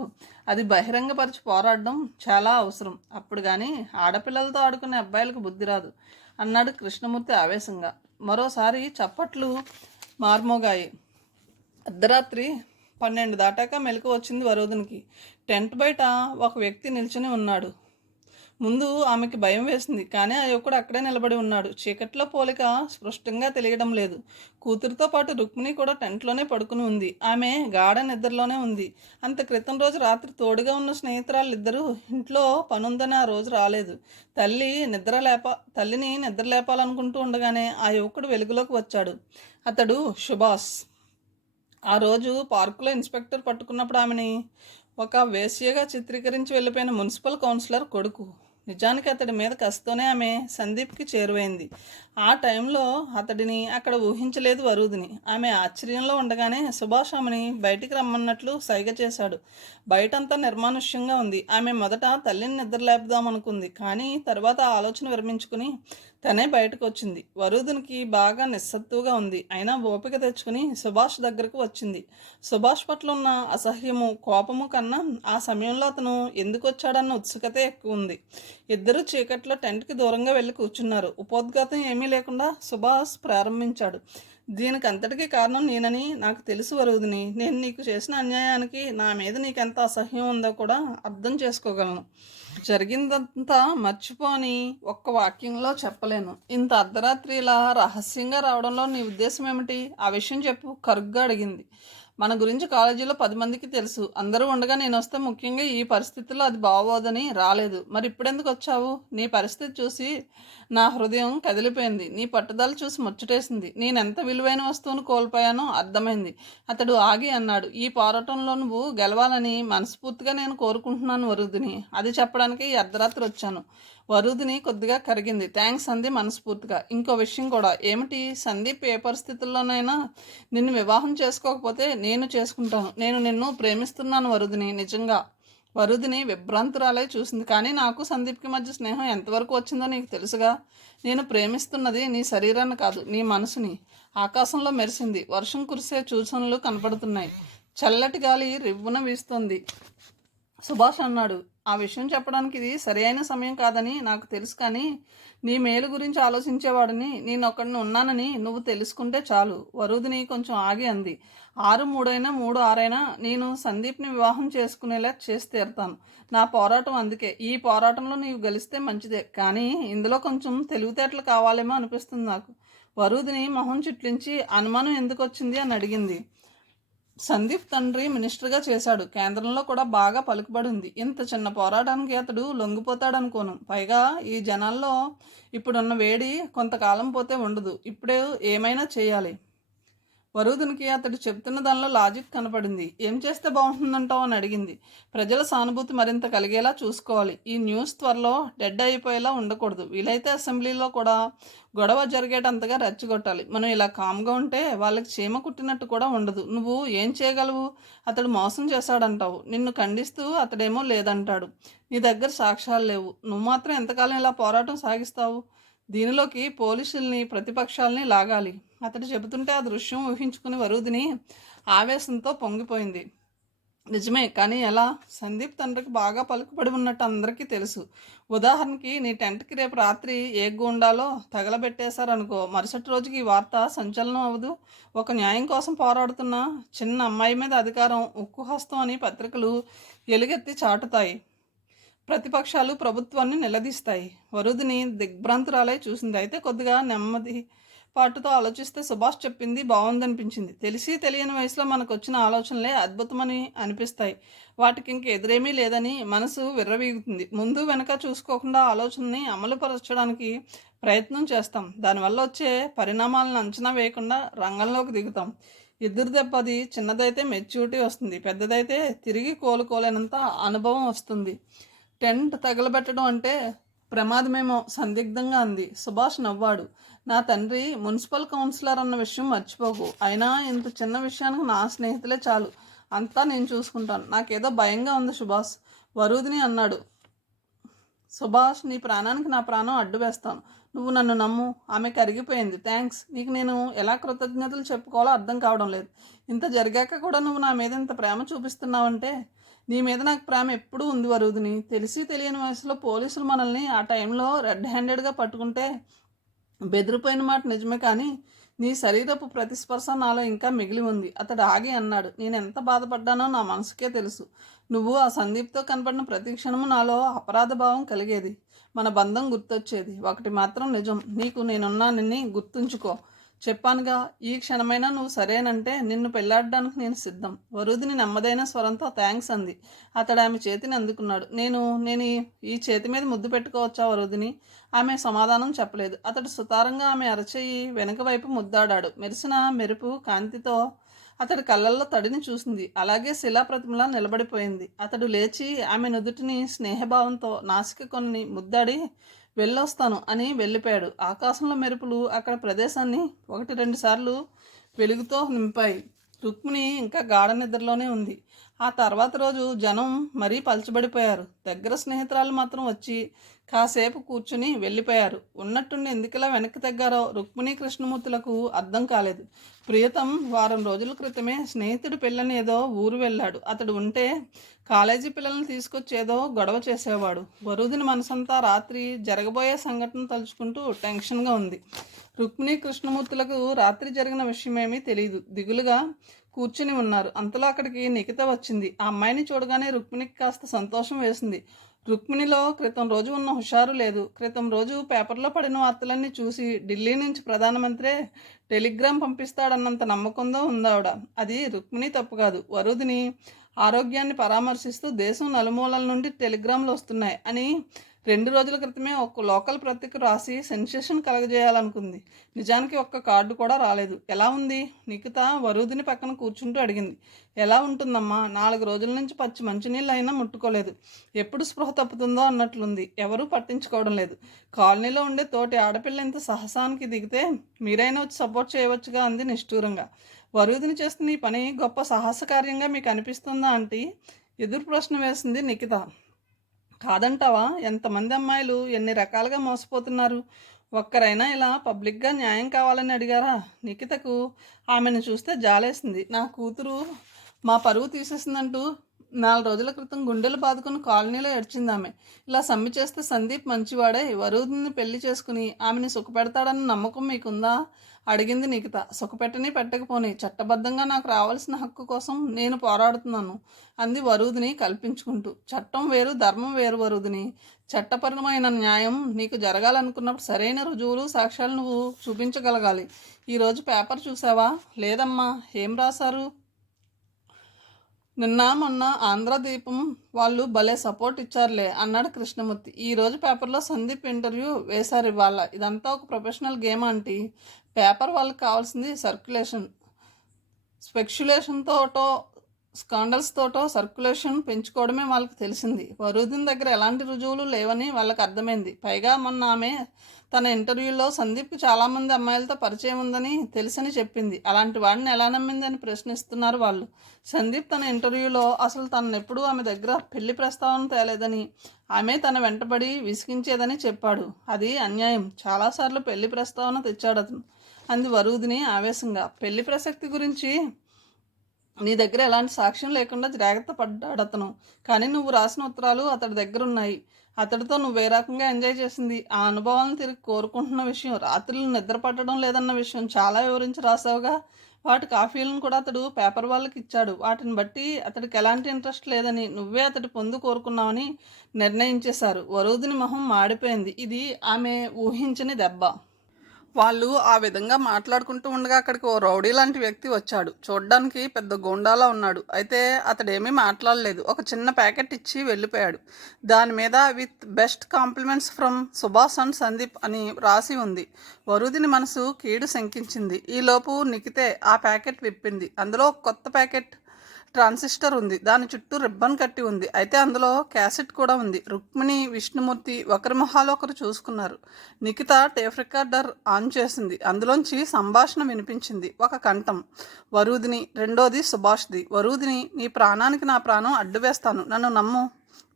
అది బహిరంగపరిచి పోరాడడం చాలా అవసరం. అప్పుడు కానీ ఆడపిల్లలతో ఆడుకునే అబ్బాయిలకు బుద్ధి రాదు అన్నాడు కృష్ణమూర్తి ఆవేశంగా. మరోసారి చప్పట్లు మార్మోగాయి. అర్ధరాత్రి 12 దాటాక మెలకు వచ్చింది వరూధినికి. టెంట్ బయట ఒక వ్యక్తి నిల్చుని ఉన్నాడు. ముందు ఆమెకి భయం వేసింది. కానీ ఆ యువకుడు అక్కడే నిలబడి ఉన్నాడు. చీకట్లో పోలిక స్పష్టంగా తెలియడం లేదు. కూతురితో పాటు రుక్మిణి కూడా టెంట్లోనే పడుకుని ఉంది. ఆమె గాఢ నిద్రలోనే ఉంది. అంత క్రితం రోజు రాత్రి తోడుగా ఉన్న స్నేహితురాళ్ళిద్దరూ ఇంట్లో పనుందని ఆ రోజు రాలేదు. తల్లిని నిద్ర లేపాలనుకుంటూ ఉండగానే ఆ యువకుడు వెలుగులోకి వచ్చాడు. అతడు సుభాష్. ఆ రోజు పార్కులో ఇన్స్పెక్టర్ పట్టుకున్నప్పుడు ఆమెని ఒక వేశ్యగా చిత్రీకరించి వెళ్ళిపోయిన మున్సిపల్ కౌన్సిలర్ కొడుకు. నిజానికి అతడి మీద కసితోనే ఆమె సందీప్కి చేరువైంది. ఆ టైంలో అతడిని అక్కడ ఊహించలేదు వరూధిని. ఆమె ఆశ్చర్యంలో ఉండగానే సుభాష్ ఆమెని బయటికి రమ్మన్నట్లు సైగ చేశాడు. బయటంతా నిర్మానుష్యంగా ఉంది. ఆమె మొదట తల్లిని నిద్రలేపుదామనుకుంది. కానీ తర్వాత ఆలోచన విరమించుకుని తనే బయటకు వచ్చింది. వరూధినికి బాగా నిస్సత్తుగా ఉంది. అయినా ఓపిక తెచ్చుకుని సుభాష్ దగ్గరకు వచ్చింది. సుభాష్ పట్ల ఉన్న అసహ్యము, కోపము కన్నా ఆ సమయంలో అతను ఎందుకు వచ్చాడన్న ఉత్సుకతే ఎక్కువ ఉంది. ఇద్దరు చీకట్లో టెంట్కి దూరంగా వెళ్ళి కూర్చున్నారు. ఉపోద్ఘాతం ఏమీ లేకుండా సుభాష్ ప్రారంభించాడు. దీనికి అంతటికీ కారణం నేనని నాకు తెలుసు వరూధిని. నేను నీకు చేసిన అన్యాయానికి నా మీద నీకెంత అసహ్యం ఉందో కూడా అర్థం చేసుకోగలను. జరిగిందంతా మర్చిపోని ఒక్క వాక్యంలో చెప్పలేను. ఇంత అర్ధరాత్రి ఇలా రహస్యంగా రావడంలో నీ ఉద్దేశం ఏమిటి? ఆ విషయం చెప్పు, కరుగ్గా అడిగింది. మన గురించి కాలేజీలో 10 మందికి తెలుసు. అందరూ ఉండగా నేను వస్తే ముఖ్యంగా ఈ పరిస్థితుల్లో అది బాగోదని రాలేదు. మరి ఇప్పుడెందుకు వచ్చావు? నీ పరిస్థితి చూసి నా హృదయం కదిలిపోయింది. నీ పట్టుదల చూసి ముచ్చటేసింది. నేనెంత విలువైన వస్తువును కోల్పోయానో అర్థమైంది. అతడు ఆగి అన్నాడు. ఈ పోరాటంలో నువ్వు గెలవాలని మనస్ఫూర్తిగా నేను కోరుకుంటున్నాను వరూధిని. అది చెప్పడానికి ఈ అర్ధరాత్రి వచ్చాను. వరూధిని కొద్దిగా కరిగింది. థ్యాంక్స్ అంది మనస్ఫూర్తిగా. ఇంకో విషయం కూడా. ఏమిటి? సందీప్ ఏ పరిస్థితుల్లోనైనా నిన్ను వివాహం చేసుకోకపోతే నేను చేసుకుంటాను. నేను నిన్ను ప్రేమిస్తున్నాను వరూధిని, నిజంగా. వరూధిని విభ్రాంతురాలై చూసింది. కానీ నాకు సందీప్కి మధ్య స్నేహం ఎంతవరకు వచ్చిందో నీకు తెలుసుగా. నేను ప్రేమిస్తున్నది నీ శరీరాన్ని కాదు, నీ మనసుని. ఆకాశంలో మెరిసింది. వర్షం కురిసే సూచనలు కనపడుతున్నాయి. చల్లటి గాలి రివ్వున వీస్తోంది. సుభాష్ అన్నాడు. ఆ విషయం చెప్పడానికి ఇది సరైన సమయం కాదని నాకు తెలుసు, కానీ నీ మేలు గురించి ఆలోచించేవాడిని నేనొక్కడిని ఉన్నానని నువ్వు తెలుసుకుంటే చాలు. వరుదిని కొంచెం ఆగి అంది. 6-3 3-6 నేను సందీప్ని వివాహం చేసుకునేలా చేసి తీరుతాను. నా పోరాటం అందుకే. ఈ పోరాటంలో నీవు గెలిస్తే మంచిదే, కానీ ఇందులో కొంచెం తెలివితేటలు కావాలేమో అనిపిస్తుంది నాకు. వరుదిని మొహం చిట్లించి అనుమానం ఎందుకు వచ్చింది అని అడిగింది. సందీప్ తండ్రి మినిస్టర్గా చేశాడు. కేంద్రంలో కూడా బాగా పలుకుబడి ఉంది. ఇంత చిన్న పోరాటానికి అతడు లొంగిపోతాడనుకోను. పైగా ఈ జనాల్లో ఇప్పుడున్న వేడి కొంతకాలం పోతే ఉండదు. ఇప్పుడే ఏమైనా చేయాలి. వరుదినికి అతడు చెప్తున్న దానిలో లాజిక్ కనపడింది. ఏం చేస్తే బాగుంటుందంటావు అని అడిగింది. ప్రజల సానుభూతి మరింత కలిగేలా చూసుకోవాలి. ఈ న్యూస్ త్వరలో డెడ్ అయిపోయేలా ఉండకూడదు. వీలైతే అసెంబ్లీలో కూడా గొడవ జరిగేటంతగా రెచ్చగొట్టాలి. మనం ఇలా కామ్గా ఉంటే వాళ్ళకి చీమ కుట్టినట్టు కూడా ఉండదు. నువ్వు ఏం చేయగలవు? అతడు మోసం చేశాడంటావు. నిన్ను ఖండిస్తూ అతడేమో లేదంటాడు. నీ దగ్గర సాక్ష్యాలు లేవు. నువ్వు మాత్రం ఎంతకాలం ఇలా పోరాటం సాగిస్తావు? దీనిలోకి పోలీసుల్ని, ప్రతిపక్షాలని లాగాలి. అతడు చెబుతుంటే ఆ దృశ్యం ఊహించుకుని వరుదిని ఆవేశంతో పొంగిపోయింది. నిజమే, కానీ ఎలా? సందీప్ తండ్రికి బాగా పలుకుబడి ఉన్నట్టు అందరికీ తెలుసు. ఉదాహరణకి నీ టెంట్కి రేపు రాత్రి ఏ గూండాలో తగలబెట్టేశారనుకో, మరుసటి రోజుకి ఈ వార్త సంచలనం అవ్వదు. ఒక న్యాయం కోసం పోరాడుతున్న చిన్న అమ్మాయి మీద అధికారం ఉక్కుహస్తం అని పత్రికలు ఎలుగెత్తి చాటుతాయి. ప్రతిపక్షాలు ప్రభుత్వాన్ని నిలదీస్తాయి. వరుదిని దిగ్భ్రాంతురాలై చూసింది. అయితే కొద్దిగా నెమ్మది పాటుతో ఆలోచిస్తే సుభాష్ చెప్పింది బాగుందనిపించింది. తెలిసి తెలియని వయసులో మనకు వచ్చిన ఆలోచనలే అద్భుతమని అనిపిస్తాయి. వాటికి ఇంక ఎదురేమీ లేదని మనసు విర్రవీగుతుంది. ముందు వెనక చూసుకోకుండా ఆలోచనని అమలుపరచడానికి ప్రయత్నం చేస్తాం. దానివల్ల వచ్చే పరిణామాలను అంచనా వేయకుండా రంగంలోకి దిగుతాం. ఎదురు దెబ్బది చిన్నదైతే మెచ్యూరిటీ వస్తుంది, పెద్దదైతే తిరిగి కోలుకోలేనంత అనుభవం వస్తుంది. టెంట్ తగలబెట్టడం అంటే ప్రమాదమేమో సందిగ్ధంగా అంది. సుభాష్ నవ్వాడు. నా తండ్రి మున్సిపల్ కౌన్సిలర్ అన్న విషయం మర్చిపోకు. అయినా ఇంత చిన్న విషయానికి నా స్నేహితులే చాలు. అంతా నేను చూసుకుంటాను. నాకేదో భయంగా ఉంది సుభాష్, వరుదిని అన్నాడు. సుభాష్, నీ ప్రాణానికి నా ప్రాణం అడ్డు వేస్తాను. నువ్వు నన్ను నమ్ము. ఆమె కరిగిపోయింది. థ్యాంక్స్. నీకు నేను ఎలా కృతజ్ఞతలు చెప్పుకోవాలో అర్థం కావడం లేదు. ఇంత జరిగాక కూడా నువ్వు నా మీద ఇంత ప్రేమ చూపిస్తున్నావంటే నీ మీద నాకు ప్రేమ ఎప్పుడూ ఉంది వరుదిని. తెలిసి తెలియని వయసులో పోలీసులు మనల్ని ఆ టైంలో రెడ్ హ్యాండెడ్గా పట్టుకుంటే బెదిరిపోయిన మాట నిజమే, కానీ నీ శరీరపు ప్రతిస్పర్శ నాలో ఇంకా మిగిలి ఉంది. అతడు ఆగి అన్నాడు. నేను ఎంత బాధపడ్డానో నా మనసుకే తెలుసు. నువ్వు ఆ సందీప్తో కనపడిన ప్రతి క్షణము నాలో అపరాధ భావం కలిగేది. మన బంధం గుర్తొచ్చేది. ఒకటి మాత్రం నిజం, నీకు నేనున్నానని గుర్తుంచుకో. చెప్పానుగా, ఈ క్షణమైనా నువ్వు సరేనంటే నిన్ను పెళ్లాడడానికి నేను సిద్ధం. వరుదిని నెమ్మదైన స్వరంతో థ్యాంక్స్ అంది. అతడు ఆమె చేతిని అందుకున్నాడు. నేను ఈ చేతి మీద ముద్దు పెట్టుకోవచ్చా వరుదిని? ఆమె సమాధానం చెప్పలేదు. అతడు సుతారంగా ఆమె అరచేయి వెనుక వైపు ముద్దాడాడు. మెరిసిన మెరుపు కాంతితో అతడి కళ్ళల్లో తడిని చూసింది. అలాగే శిలాప్రతిమలా నిలబడిపోయింది. అతడు లేచి ఆమె నుదుటిని స్నేహభావంతో నాసిక కొన్ని ముద్దాడి వెళ్ళొస్తాను అని వెళ్ళిపోయాడు. ఆకాశంలో మెరుపులు అక్కడ ప్రదేశాన్ని 1-2 సార్లు వెలుగుతో నింపాయి. రుక్మిణి ఇంకా గాఢ నిద్రలోనే ఉంది. ఆ తర్వాత రోజు జనం మరీ పలచబడిపోయారు. దగ్గర స్నేహితురాలు మాత్రం వచ్చి కాసేపు కూర్చుని వెళ్ళిపోయారు. ఉన్నట్టుండి ఎందుకులా వెనక్కి తగ్గారో రుక్మిణి కృష్ణమూర్తులకు అర్థం కాలేదు. ప్రియతం వారం రోజుల క్రితమే స్నేహితుడి పెళ్ళని ఏదో ఊరు వెళ్ళాడు. అతడు ఉంటే కాలేజీ పిల్లల్ని తీసుకొచ్చి ఏదో గొడవ చేసేవాడు. వరుదిని మనసంతా రాత్రి జరగబోయే సంఘటన తలుచుకుంటూ టెన్షన్గా ఉంది. రుక్మిణి కృష్ణమూర్తులకు రాత్రి జరిగిన విషయమేమీ తెలియదు. దిగులుగా కూర్చుని ఉన్నారు. అంతలో అక్కడికి నిఖిత వచ్చింది. ఆ అమ్మాయిని చూడగానే రుక్మిణికి కాస్త సంతోషం వేసింది. రుక్మిణిలో క్రితం రోజు ఉన్న హుషారు లేదు. క్రితం రోజు పేపర్లో పడిన వార్తలన్నీ చూసి ఢిల్లీ నుంచి ప్రధానమంత్రే టెలిగ్రామ్ పంపిస్తాడన్నంత నమ్మకంతో ఉందావిడ. అది రుక్మిణి తప్పు కాదు. వరుదిని ఆరోగ్యాన్ని పరామర్శిస్తూ దేశం నలుమూలల నుండి టెలిగ్రామ్లు వస్తున్నాయి అని 2 రోజుల క్రితమే ఒక లోకల్ పత్రిక రాసి సెన్సేషన్ కలగజేయాలనుకుంది. నిజానికి ఒక్క కార్డు కూడా రాలేదు. ఎలా ఉంది? నిఖిత వరుదిని పక్కన కూర్చుంటూ అడిగింది. ఎలా ఉంటుందమ్మా? 4 రోజుల నుంచి పచ్చి మంచినీళ్ళు అయినా ముట్టుకోలేదు. ఎప్పుడు స్పృహ తప్పుతుందో అన్నట్లుంది. ఎవరూ పట్టించుకోవడం లేదు. కాలనీలో ఉండే తోటి ఆడపిల్ల ఇంత సాహసానికి దిగితే మీరైనా వచ్చి సపోర్ట్ చేయవచ్చుగా అంది నిష్ఠూరంగా. వరుదిని చేస్తున్న ఈ పని గొప్ప సాహస కార్యంగా మీకు అనిపిస్తుందా ఆంటీ? ఎదురు ప్రశ్న వేసింది నిఖిత. కాదంటావా? ఎంతమంది అమ్మాయిలు ఎన్ని రకాలుగా మోసపోతున్నారు. ఒక్కరైనా ఇలా పబ్లిక్గా న్యాయం కావాలని అడిగారా? నిఖితకు ఆమెను చూస్తే జాలేసింది. నా కూతురు మా పరువు తీసేసిందంటూ 4 రోజుల క్రితం గుండెలు బాదుకుని కాలనీలో ఏడ్చింది ఆమె. ఇలా సమ్మె చేస్తే సందీప్ మంచివాడై వరూధిని పెళ్లి చేసుకుని ఆమెని సుఖపెడతాడన్న నమ్మకం మీకుందా? అడిగింది నిఖిత. సుఖపెట్టని పెట్టకపోని చట్టబద్ధంగా నాకు రావాల్సిన హక్కు కోసం నేను పోరాడుతున్నాను అంది వరూధిని కల్పించుకుంటూ. చట్టం వేరు, ధర్మం వేరు వరూధిని. చట్టపరమైన న్యాయం నీకు జరగాలనుకున్నప్పుడు సరైన రుజువులు, సాక్ష్యాలు నువ్వు చూపించగలగాలి. ఈరోజు పేపర్ చూసావా? లేదమ్మా. ఏం రాశారు? నిన్న మొన్న ఆంధ్రదీపం వాళ్ళు భలే సపోర్ట్ ఇచ్చారులే అన్నాడు కృష్ణమూర్తి. ఈరోజు పేపర్లో సందీప్ ఇంటర్వ్యూ వేశారు ఇవాళ. ఇదంతా ఒక ప్రొఫెషనల్ గేమ్ ఆంటీ. పేపర్ వాళ్ళకి కావాల్సింది సర్క్యులేషన్. స్పెక్యులేషన్తోటో స్కాండల్స్తోటో సర్క్యులేషన్ పెంచుకోవడమే వాళ్ళకి తెలిసింది. వరూధిని దగ్గర ఎలాంటి రుజువులు లేవని వాళ్ళకి అర్థమైంది. పైగా మొన్న ఆమె తన ఇంటర్వ్యూలో సందీప్కి చాలామంది అమ్మాయిలతో పరిచయం ఉందని తెలుసని చెప్పింది. అలాంటి వాడిని ఎలా నమ్మింది అని ప్రశ్నిస్తున్నారు వాళ్ళు. సందీప్ తన ఇంటర్వ్యూలో అసలు తనెప్పుడూ ఆమె దగ్గర పెళ్లి ప్రస్తావన తేలేదని, ఆమె తన వెంటబడి విసిగించేదని చెప్పాడు. అది అన్యాయం. చాలాసార్లు పెళ్లి ప్రస్తావన తెచ్చాడతను అంది వరూధిని ఆవేశంగా. పెళ్లి ప్రసక్తి గురించి నీ దగ్గర ఎలాంటి సాక్ష్యం లేకుండా జాగ్రత్త పడ్డాడు అతను. కానీ నువ్వు రాసిన ఉత్తరాలు అతడి దగ్గర ఉన్నాయి. అతడితో నువ్వు ఏ రకంగా ఎంజాయ్ చేసింది, ఆ అనుభవాలను తిరిగి కోరుకుంటున్న విషయం, రాత్రులు నిద్ర పట్టడం లేదన్న విషయం చాలా వివరించి రాసావుగా. వాటి కాపీలను కూడా అతడు పేపర్ వాళ్ళకి ఇచ్చాడు. వాటిని బట్టి అతడికి ఎలాంటి ఇంట్రెస్ట్ లేదని, నువ్వే అతడి పొందు కోరుకున్నావని నిర్ణయించేశారు. వరూధిని మొహం మాడిపోయింది. ఇది ఆమె ఊహించని దెబ్బ. వాళ్ళు ఆ విధంగా మాట్లాడుకుంటూ ఉండగా అక్కడికి ఓ రౌడీ లాంటి వ్యక్తి వచ్చాడు. చూడ్డానికి పెద్ద గోండాలా ఉన్నాడు. అయితే అతడేమీ మాట్లాడలేదు. ఒక చిన్న ప్యాకెట్ ఇచ్చి వెళ్ళిపోయాడు. దాని మీద with best compliments from Subhash and Sandeep అని రాసి ఉంది. వరూధిని మనసు కీడు శంకించింది. ఈలోపు నిఖితే ఆ ప్యాకెట్ విప్పింది. అందులో ఒక కొత్త ప్యాకెట్ ట్రాన్సిస్టర్ ఉంది. దాని చుట్టూ రిబ్బన్ కట్టి ఉంది. అయితే అందులో క్యాసెట్ కూడా ఉంది. రుక్మిణి, విష్ణుమూర్తి ఒకరి మొహాలు ఒకరు చూసుకున్నారు. నిఖిత టేప్ రికార్డర్ ఆన్ చేసింది. అందులోంచి సంభాషణ వినిపించింది. ఒక కంఠం వరూధిని, రెండోది సుభాష్ది. వరూధిని, నీ ప్రాణానికి నా ప్రాణం అడ్డు వేస్తాను, నన్ను నమ్ము.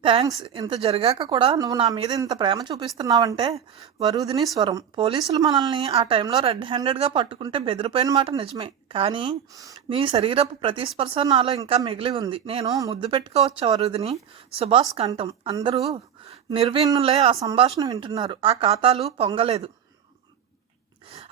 థ్యాంక్స్. ఇంత జరిగాక కూడా నువ్వు నా మీద ఇంత ప్రేమ చూపిస్తున్నావంటే. వరూధిని స్వరం. పోలీసులు మనల్ని ఆ టైంలో రెడ్ హ్యాండెడ్గా పట్టుకుంటే బెదిరిపోయిన మాట నిజమే. కానీ నీ శరీరపు ప్రతిస్పర్శ నాలో ఇంకా మిగిలి ఉంది. నేను ముద్దు పెట్టుకోవచ్చా వరూధిని? సుభాష్ కంఠం. అందరూ నిర్విన్నులే ఆ సంభాషణ వింటున్నారు. ఆ ఖాతాలు పొంగలేదు,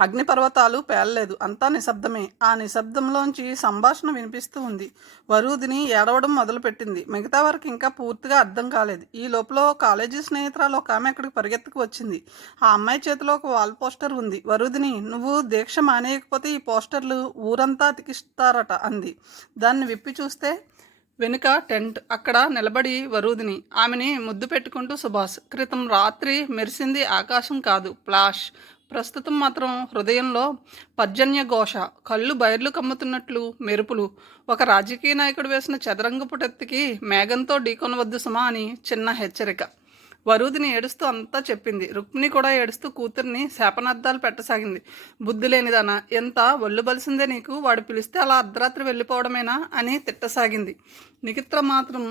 అగ్నిపర్వతాలు పేలలేదు. అంతా నిశ్శబ్దమే. ఆ నిశ్శబ్దంలోంచి సంభాషణ వినిపిస్తూ ఉంది. వరూధిని ఏడవడం మొదలుపెట్టింది. మిగతా వారికి ఇంకా పూర్తిగా అర్థం కాలేదు. ఈ లోపల కాలేజీ స్నేహితురాలు ఒక ఆమె అక్కడికి పరిగెత్తుకు వచ్చింది. ఆ అమ్మాయి చేతిలో ఒక వాల్ పోస్టర్ ఉంది. వరూధిని, నువ్వు దీక్ష మానేయకపోతే ఈ పోస్టర్లు ఊరంతా అతికిస్తారట అంది. దాన్ని విప్పి చూస్తే వెనుక టెంట్. అక్కడ నిలబడి వరూధిని, ఆమెని ముద్దు పెట్టుకుంటూ సుభాష్. క్రితం రాత్రి మెరిసింది ఆకాశం కాదు, ఫ్లాష్. ప్రస్తుతం మాత్రం హృదయంలో పర్జన్య ఘోష, కళ్ళు బైర్లు కమ్ముతున్నట్లు మెరుపులు. ఒక రాజకీయ నాయకుడు వేసిన చదరంగపు టెత్తికి మేఘంతో ఢీకొనవద్దు సుమా అని చిన్న హెచ్చరిక. వరూధిని ఏడుస్తూ అంతా చెప్పింది. రుక్మిణి కూడా ఏడుస్తూ కూతుర్ని శాపనార్థాలు పెట్టసాగింది. బుద్ధి లేనిదానా, ఎంత ఒళ్ళు బలిసిందే నీకు, వాడు పిలిస్తే అలా అర్ధరాత్రి వెళ్ళిపోవడమేనా అని తిట్టసాగింది. నిఖిత మాత్రం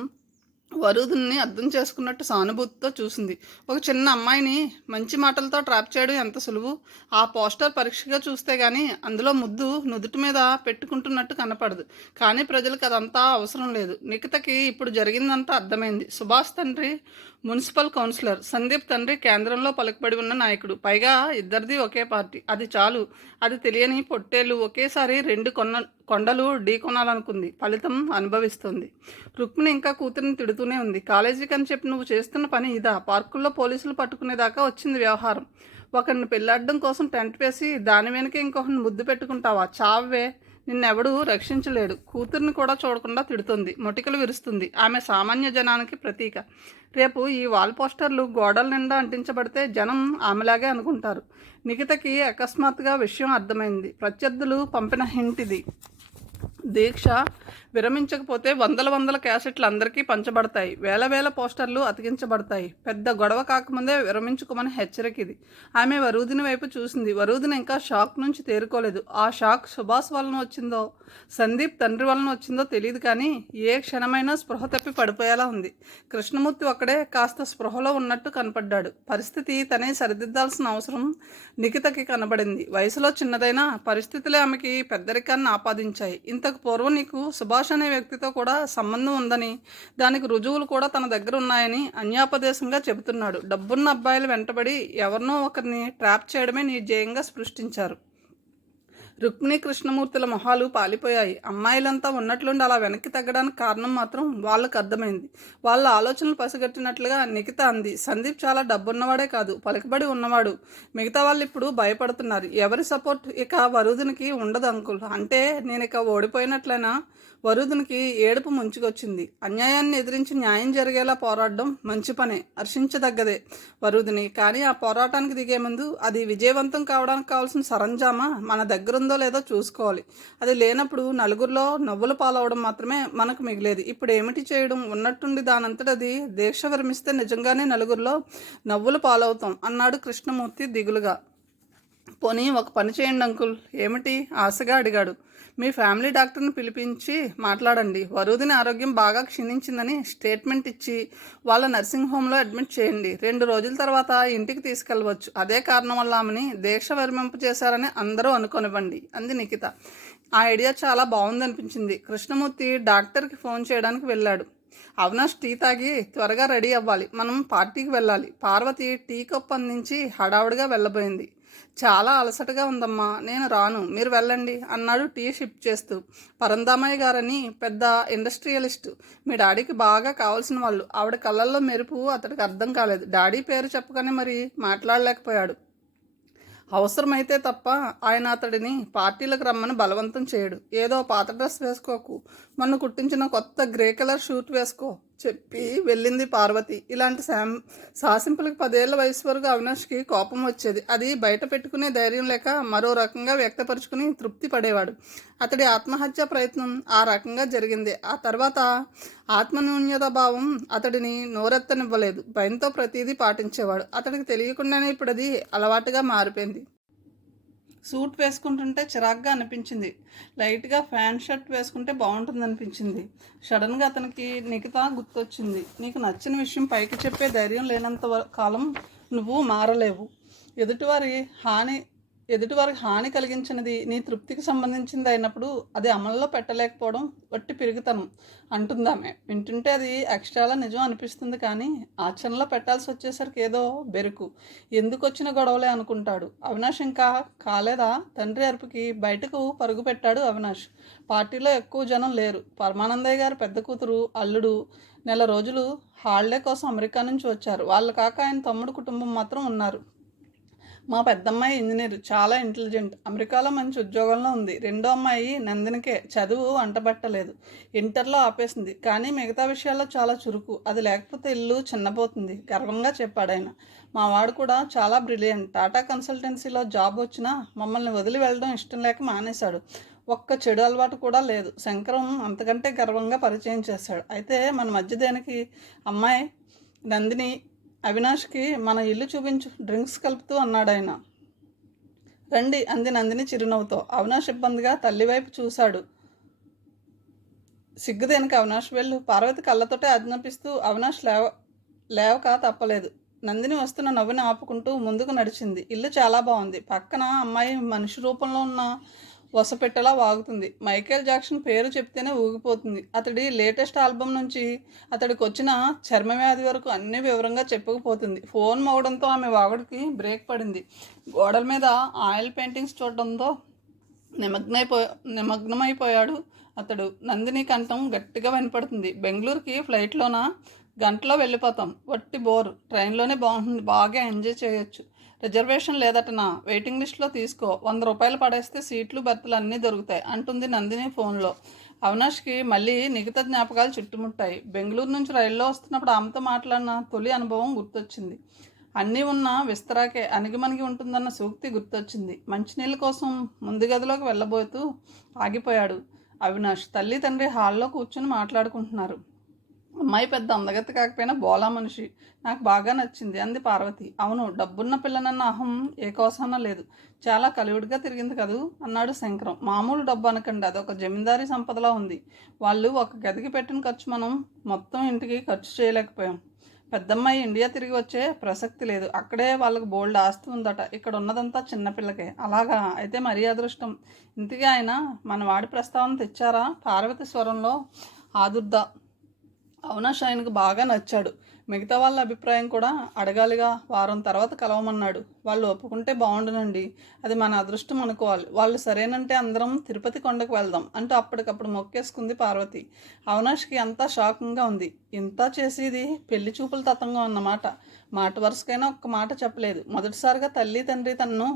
వరూధిని అర్థం చేసుకున్నట్టు సానుభూతితో చూసింది. ఒక చిన్న అమ్మాయిని మంచి మాటలతో ట్రాప్ చేయడం ఎంత సులువు. ఆ పోస్టర్ పరీక్షగా చూస్తే గానీ అందులో ముద్దు నుదుటి మీద పెట్టుకుంటున్నట్టు కనపడదు. కానీ ప్రజలకు అదంతా అవసరం లేదు. నిఖితకి ఇప్పుడు జరిగిందంతా అర్థమైంది. సుభాష్ తండ్రి మున్సిపల్ కౌన్సిలర్, సందీప్ తండ్రి కేంద్రంలో పలుకుబడి ఉన్న నాయకుడు. పైగా ఇద్దరిది ఒకే పార్టీ. అది చాలు. అది తెలియని పొట్టేళ్ళు ఒకేసారి రెండు కొండలు ఢీ కొనాలనుకుంది. ఫలితం అనుభవిస్తుంది. రుక్మిణి ఇంకా కూతురిని తిడుతూనే ఉంది. కాలేజీకి అని చెప్పి నువ్వు చేస్తున్న పని ఇదా? పార్కుల్లో పోలీసులు పట్టుకునేదాకా వచ్చింది వ్యవహారం. ఒకరిని పెళ్ళాడడం కోసం టెంట్ వేసి దాని వెనుక ఇంకొకరిని ముద్దు పెట్టుకుంటావా? చావే. నిన్నెవడూ రక్షించలేడు. కూతుర్ని కూడా చూడకుండా తిడుతుంది, మొటికలు విరుస్తుంది. ఆమె సామాన్య జనానికి ప్రతీక. రేపు ఈ వాల్ పోస్టర్లు గోడల నిండా అంటించబడితే జనం ఆమెలాగే అనుకుంటారు. నిఖితకి అకస్మాత్తుగా విషయం అర్థమైంది. ప్రత్యర్థులు పంపిన హింట్ ఇది. దీక్ష విరమించకపోతే వందల క్యాసెట్లు అందరికీ పంచబడతాయి. వేల పోస్టర్లు అతికించబడతాయి. పెద్ద గొడవ కాకముందే విరమించుకోమని హెచ్చరిక ఇది. ఆమె వరూధిని వైపు చూసింది. వరూధిని ఇంకా షాక్ నుంచి తేరుకోలేదు. ఆ షాక్ సుభాష్ వలన వచ్చిందో సందీప్ తండ్రి వలన వచ్చిందో తెలియదు. కానీ ఏ క్షణమైనా స్పృహ తప్పి పడిపోయేలా ఉంది. కృష్ణమూర్తి ఒక్కడే కాస్త స్పృహలో ఉన్నట్టు కనపడ్డాడు. పరిస్థితి తనే సరిదిద్దాల్సిన అవసరం నిఖితకి కనబడింది. వయసులో చిన్నదైనా పరిస్థితులే ఆమెకి పెద్దరికాన్ని ఆపాదించాయి. ఇంతకు ఇంతకు పూర్వం నీకు సుభాష్ అనే వ్యక్తితో కూడా సంబంధం ఉందని, దానికి రుజువులు కూడా తన దగ్గర ఉన్నాయని అన్యాపదేశంగా చెబుతున్నాడు. డబ్బున్న అబ్బాయిలు వెంటబడి ఎవరినో ఒకరిని ట్రాప్ చేయడమే నీ ధ్యేయంగా సృష్టించారు. రుక్మిణి కృష్ణమూర్తుల మొహాలు పాలిపోయాయి. అమ్మాయిలంతా ఉన్నట్లుండి అలా వెనక్కి తగ్గడానికి కారణం మాత్రం వాళ్ళకు అర్థమైంది. వాళ్ళ ఆలోచనలు పసిగట్టినట్లుగా నిఖిత అంది. సందీప్ చాలా డబ్బున్నవాడే కాదు, పలుకుబడి ఉన్నవాడు. మిగతా వాళ్ళు ఇప్పుడు భయపడుతున్నారు. ఎవరి సపోర్ట్ ఇక వరుదినికి ఉండదు అంకుల్. అంటే నేను ఇక ఓడిపోయినట్లయినా? వరుదునికి ఏడుపు ముంచుకొచ్చింది. అన్యాయాన్ని ఎదిరించి న్యాయం జరిగేలా పోరాడడం మంచి పనే, హర్షించదగ్గదే వరుదిని. కానీ ఆ పోరాటానికి దిగే ముందు అది విజయవంతం కావడానికి కావాల్సిన సరంజామా మన దగ్గరుందో లేదో చూసుకోవాలి. అది లేనప్పుడు నలుగురిలో నవ్వులు పాలవడం మాత్రమే మనకు మిగిలేది. ఇప్పుడు ఏమిటి చేయడం? ఉన్నట్టుండి దానంతటది దీక్ష విరమిస్తే నిజంగానే నలుగురిలో నవ్వులు పాలవుతాం అన్నాడు కృష్ణమూర్తి దిగులుగా. పోనీ ఒక పని చేయండి అంకుల్. ఏమిటి? ఆశగా అడిగాడు. మీ ఫ్యామిలీ డాక్టర్ని పిలిపించి మాట్లాడండి. వరుదిని ఆరోగ్యం బాగా క్షీణించిందని స్టేట్మెంట్ ఇచ్చి వాళ్ళ నర్సింగ్ హోమ్లో అడ్మిట్ చేయండి. 2 రోజుల తర్వాత ఇంటికి తీసుకెళ్ళవచ్చు. అదే కారణం వల్ల ఆమెని దీక్ష విరమింప చేశారని అందరూ అనుకొనివ్వండి అంది నిఖిత. ఆ ఐడియా చాలా బాగుందనిపించింది. కృష్ణమూర్తి డాక్టర్కి ఫోన్ చేయడానికి వెళ్ళాడు. అవినాష్ టీ తాగి త్వరగా రెడీ అవ్వాలి, మనం పార్టీకి వెళ్ళాలి. పార్వతి టీ కప్ అందించి హడావుడిగా వెళ్ళబోయింది. చాలా అలసటగా ఉందమ్మా, నేను రాను, మీరు వెళ్ళండి అన్నాడు టీ షిప్ చేస్తూ. పరందామయ్య గారని పెద్ద ఇండస్ట్రియలిస్టు, మీ డాడీకి బాగా కావాల్సిన వాళ్ళు. ఆవిడ కళ్ళల్లో మెరుపు అతడికి అర్థం కాలేదు. డాడీ పేరు చెప్పగానే మరి మాట్లాడలేకపోయాడు. అవసరమైతే తప్ప ఆయన అతడిని పార్టీలకు రమ్మని బలవంతం చేయడు. ఏదో పాత డ్రెస్ వేసుకోకు, మొన్న కుట్టించిన కొత్త గ్రే కలర్ షూట్ వేసుకో చెప్పి వెళ్ళింది పార్వతి. ఇలాంటి సాసింపులకి 10 ఏళ్ల వయసు వరకు అవినాష్కి కోపం వచ్చేది. అది బయట పెట్టుకునే ధైర్యం లేక మరో రకంగా వ్యక్తపరుచుకుని తృప్తి పడేవాడు. అతడి ఆత్మహత్య ప్రయత్నం ఆ రకంగా జరిగింది. ఆ తర్వాత ఆత్మన్యూన్యత భావం అతడిని నోరెత్తనివ్వలేదు. భయంతో ప్రతిదీ పాటించేవాడు. అతడికి తెలియకుండానే ఇప్పుడు అది అలవాటుగా మారిపోయింది. సూట్ వేసుకుంటుంటే చిరాగ్గా అనిపించింది. లైట్గా ఫ్యాన్ షర్ట్ వేసుకుంటే బాగుంటుంది అనిపించింది. సడన్గా అతనికి నిఖిత గుర్తొచ్చింది. నీకు నచ్చిన విషయం పైకి చెప్పే ధైర్యం లేనంత కాలం నువ్వు మారలేవు. ఎదుటివారికి హాని కలిగించినది నీ తృప్తికి సంబంధించింది అయినప్పుడు అది అమల్లో పెట్టలేకపోవడం వట్టి పెరుగుతనం అంటుందామె. వింటుంటే అది ఎక్స్ట్రాలా నిజం అనిపిస్తుంది. కానీ ఆచరణలో పెట్టాల్సి వచ్చేసరికి ఏదో బెరుకు. ఎందుకు వచ్చిన గొడవలే అనుకుంటాడు. అవినాష్ ఇంకా కాలేదా? తండ్రి అరుపుకి బయటకు పరుగు పెట్టాడు అవినాష్. పార్టీలో ఎక్కువ జనం లేరు. పరమానందయ్య గారు పెద్ద కూతురు, అల్లుడు 1 రోజులు హాలిడే కోసం అమెరికా నుంచి వచ్చారు. వాళ్ళు కాక ఆయన తమ్ముడు కుటుంబం మాత్రం ఉన్నారు. మా పెద్దమ్మాయి ఇంజనీర్, చాలా ఇంటెలిజెంట్, అమెరికాలో మంచి ఉద్యోగంలో ఉంది. రెండో అమ్మాయి నందినికే చదువు అంటబట్టలేదు, ఇంటర్లో ఆపేసింది. కానీ మిగతా విషయాల్లో చాలా చురుకు. అది లేకపోతే ఇల్లు చిన్నపోతుంది గర్వంగా చెప్పాడు ఆయన. మా వాడు కూడా చాలా బ్రిలియంట్. టాటా కన్సల్టెన్సీలో జాబ్ వచ్చినా మమ్మల్ని వదిలి వెళ్ళడం ఇష్టం లేక మానేశాడు. ఒక్క చెడు అలవాటు కూడా లేదు. శంకరం అంతకంటే గర్వంగా పరిచయం చేశాడు. అయితే మన మధ్య దేనికి? అమ్మాయి నందిని అవినాష్కి మన ఇల్లు చూపించు, డ్రింక్స్ కలుపుతూ అన్నాడు ఆయన. రండి అంది నందిని చిరునవ్వుతో. అవినాష్ ఇబ్బందిగా తల్లి వైపు చూశాడు. సిగ్గుదేనికి అవినాష్, వెళ్ళు. పార్వతి కళ్ళతోటే ఆజ్ఞాపిస్తూ అవినాష్ లేవక తప్పలేదు. నందిని వస్తున్న నవ్వుని ఆపుకుంటూ ముందుకు నడిచింది. ఇల్లు చాలా బాగుంది. పక్కన అమ్మాయి మనిషి రూపంలో ఉన్న వసపెట్టెలా వాగుతుంది. మైకేల్ జాక్సన్ పేరు చెప్తేనే ఊగిపోతుంది. అతడి లేటెస్ట్ ఆల్బమ్ నుంచి అతడికి వచ్చిన చర్మవ్యాధి వరకు అన్ని వివరంగా చెప్పుకుపోతుంది. ఫోన్ మోగడంతో ఆమె వాగుడికి బ్రేక్ పడింది. గోడల మీద ఆయిల్ పెయింటింగ్స్ చూడడంతో నిమగ్నమైపోయాడు అతడు. నందిని కంఠం గట్టిగా వినపడుతుంది. బెంగళూరుకి ఫ్లైట్లోన గంటలో వెళ్ళిపోతాం. వట్టి బోరు. ట్రైన్లోనే బాగుంటుంది, బాగా ఎంజాయ్ చేయొచ్చు. రిజర్వేషన్ లేదటనా? వెయిటింగ్ లిస్ట్లో తీసుకో, 100 రూపాయలు పడేస్తే సీట్లు బర్తులు అన్నీ దొరుకుతాయి అంటుంది నందిని ఫోన్లో. అవినాష్కి మళ్ళీ నిఖిత జ్ఞాపకాలు చుట్టుముట్టాయి. బెంగళూరు నుంచి రైల్లో వస్తున్నప్పుడు ఆమెతో మాట్లాడిన తొలి అనుభవం గుర్తొచ్చింది. అన్నీ ఉన్న విస్తరాకే అణిగిమణిగి ఉంటుందన్న సూక్తి గుర్తొచ్చింది. మంచినీళ్ళ కోసం ముందు గదిలోకి వెళ్ళబోతూ ఆగిపోయాడు అవినాష్. తల్లి తండ్రి హాల్లో కూర్చొని మాట్లాడుకుంటున్నారు. అమ్మాయి పెద్ద అందగతి కాకపోయినా బోలా మనిషి, నాకు బాగా నచ్చింది అంది పార్వతి. అవును, డబ్బున్న పిల్లనన్న అహం ఏ కోసానా లేదు. చాలా కలివిడిగా తిరిగింది కదూ అన్నాడు శంకరం. మామూలు డబ్బు అనకండి, అదొక జమీందారీ సంపదలా ఉంది. వాళ్ళు ఒక గదికి పెట్టిన ఖర్చు మనం మొత్తం ఇంటికి ఖర్చు చేయలేకపోయాం. పెద్దమ్మాయి ఇండియా తిరిగి వచ్చే ప్రసక్తి లేదు. అక్కడే వాళ్ళకు బోల్డ్ ఆస్తి ఉందట. ఇక్కడ ఉన్నదంతా చిన్నపిల్లకే. అలాగా? అయితే మరీ అదృష్టం. ఇంతకీ ఆయన మన వాడి ప్రస్తావన తెచ్చారా? పార్వతి స్వరంలో ఆదుర్ద. అవినాష్ ఆయనకు బాగా నచ్చాడు. మిగతా వాళ్ళ అభిప్రాయం కూడా అడగాలిగా. వారం తర్వాత కలవమన్నాడు. వాళ్ళు ఒప్పుకుంటే బాగుండునండి. అది మన అదృష్టం అనుకోవాలి. వాళ్ళు సరేనంటే అందరం తిరుపతి కొండకు వెళ్దాం అంటూ అప్పటికప్పుడు మొక్కేసుకుంది పార్వతి. అవినాష్కి అంతా షాకింగ్గా ఉంది. ఇంత చేసేది పెళ్లి చూపుల తతంగం అన్నమాట. మాట వరుసకైనా ఒక్క మాట చెప్పలేదు. మొదటిసారిగా తల్లి తండ్రి తనను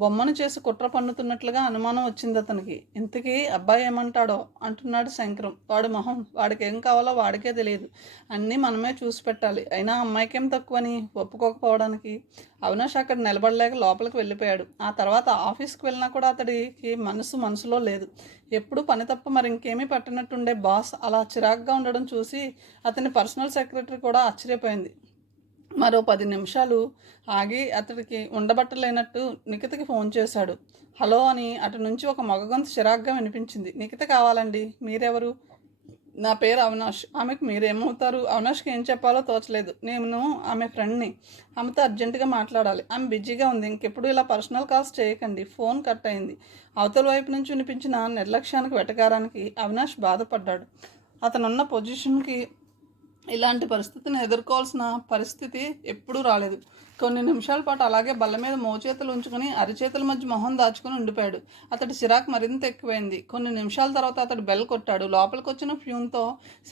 బొమ్మను చేసి కుట్ర పన్నుతున్నట్లుగా అనుమానం వచ్చింది అతనికి. ఇంతకీ అబ్బాయి ఏమంటాడో అంటున్నాడు శంకరం. వాడి మొహం, వాడికి ఏం కావాలో వాడికే తెలియదు. అన్నీ మనమే చూసి పెట్టాలి. అయినా అమ్మాయికేం తక్కువని ఒప్పుకోకపోవడానికి. అవినాష్ అక్కడ నిలబడలేక లోపలికి వెళ్ళిపోయాడు. ఆ తర్వాత ఆఫీస్కి వెళ్ళినా కూడా అతడికి మనసులో లేదు. ఎప్పుడు పని తప్ప మరి ఇంకేమీ పట్టినట్టుండే బాస్ అలా చిరాగ్గా ఉండడం చూసి అతని పర్సనల్ సెక్రటరీ కూడా ఆశ్చర్యపోయింది. మరో 10 నిమిషాలు ఆగి అతడికి ఉండబట్టలేనట్టు నిఖితకి ఫోన్ చేశాడు. హలో అని అటు నుంచి ఒక మగ గొంతు చిరాగ్గా వినిపించింది. నిఖిత కావాలండి. మీరెవరు? నా పేరు అవినాష్. ఆమెకు మీరేమవుతారు? అవినాష్కి ఏం చెప్పాలో తోచలేదు. నేను ఆమె ఫ్రెండ్ని. ఆమెతో అర్జెంటుగా మాట్లాడాలి. ఆమె బిజీగా ఉంది. ఇంకెప్పుడు ఇలా పర్సనల్ కాల్స్ చేయకండి. ఫోన్ కట్ అయింది. అవతల వైపు నుంచి వినిపించిన నిర్లక్ష్యానికి వెటకారానికి అవినాష్ బాధపడ్డాడు. అతనున్న పొజిషన్కి ఇలాంటి పరిస్థితిని ఎదుర్కోవాల్సిన పరిస్థితి ఎప్పుడూ రాలేదు. కొన్ని నిమిషాల పాటు అలాగే బల్ల మీద మోచేతులు ఉంచుకొని అరిచేతుల మధ్య మొహం దాచుకుని ఉండిపోయాడు. అతడి చిరాకు మరింత ఎక్కువైంది. కొన్ని నిమిషాల తర్వాత అతడు బెల్ కొట్టాడు. లోపలికి వచ్చిన ఫ్యూన్తో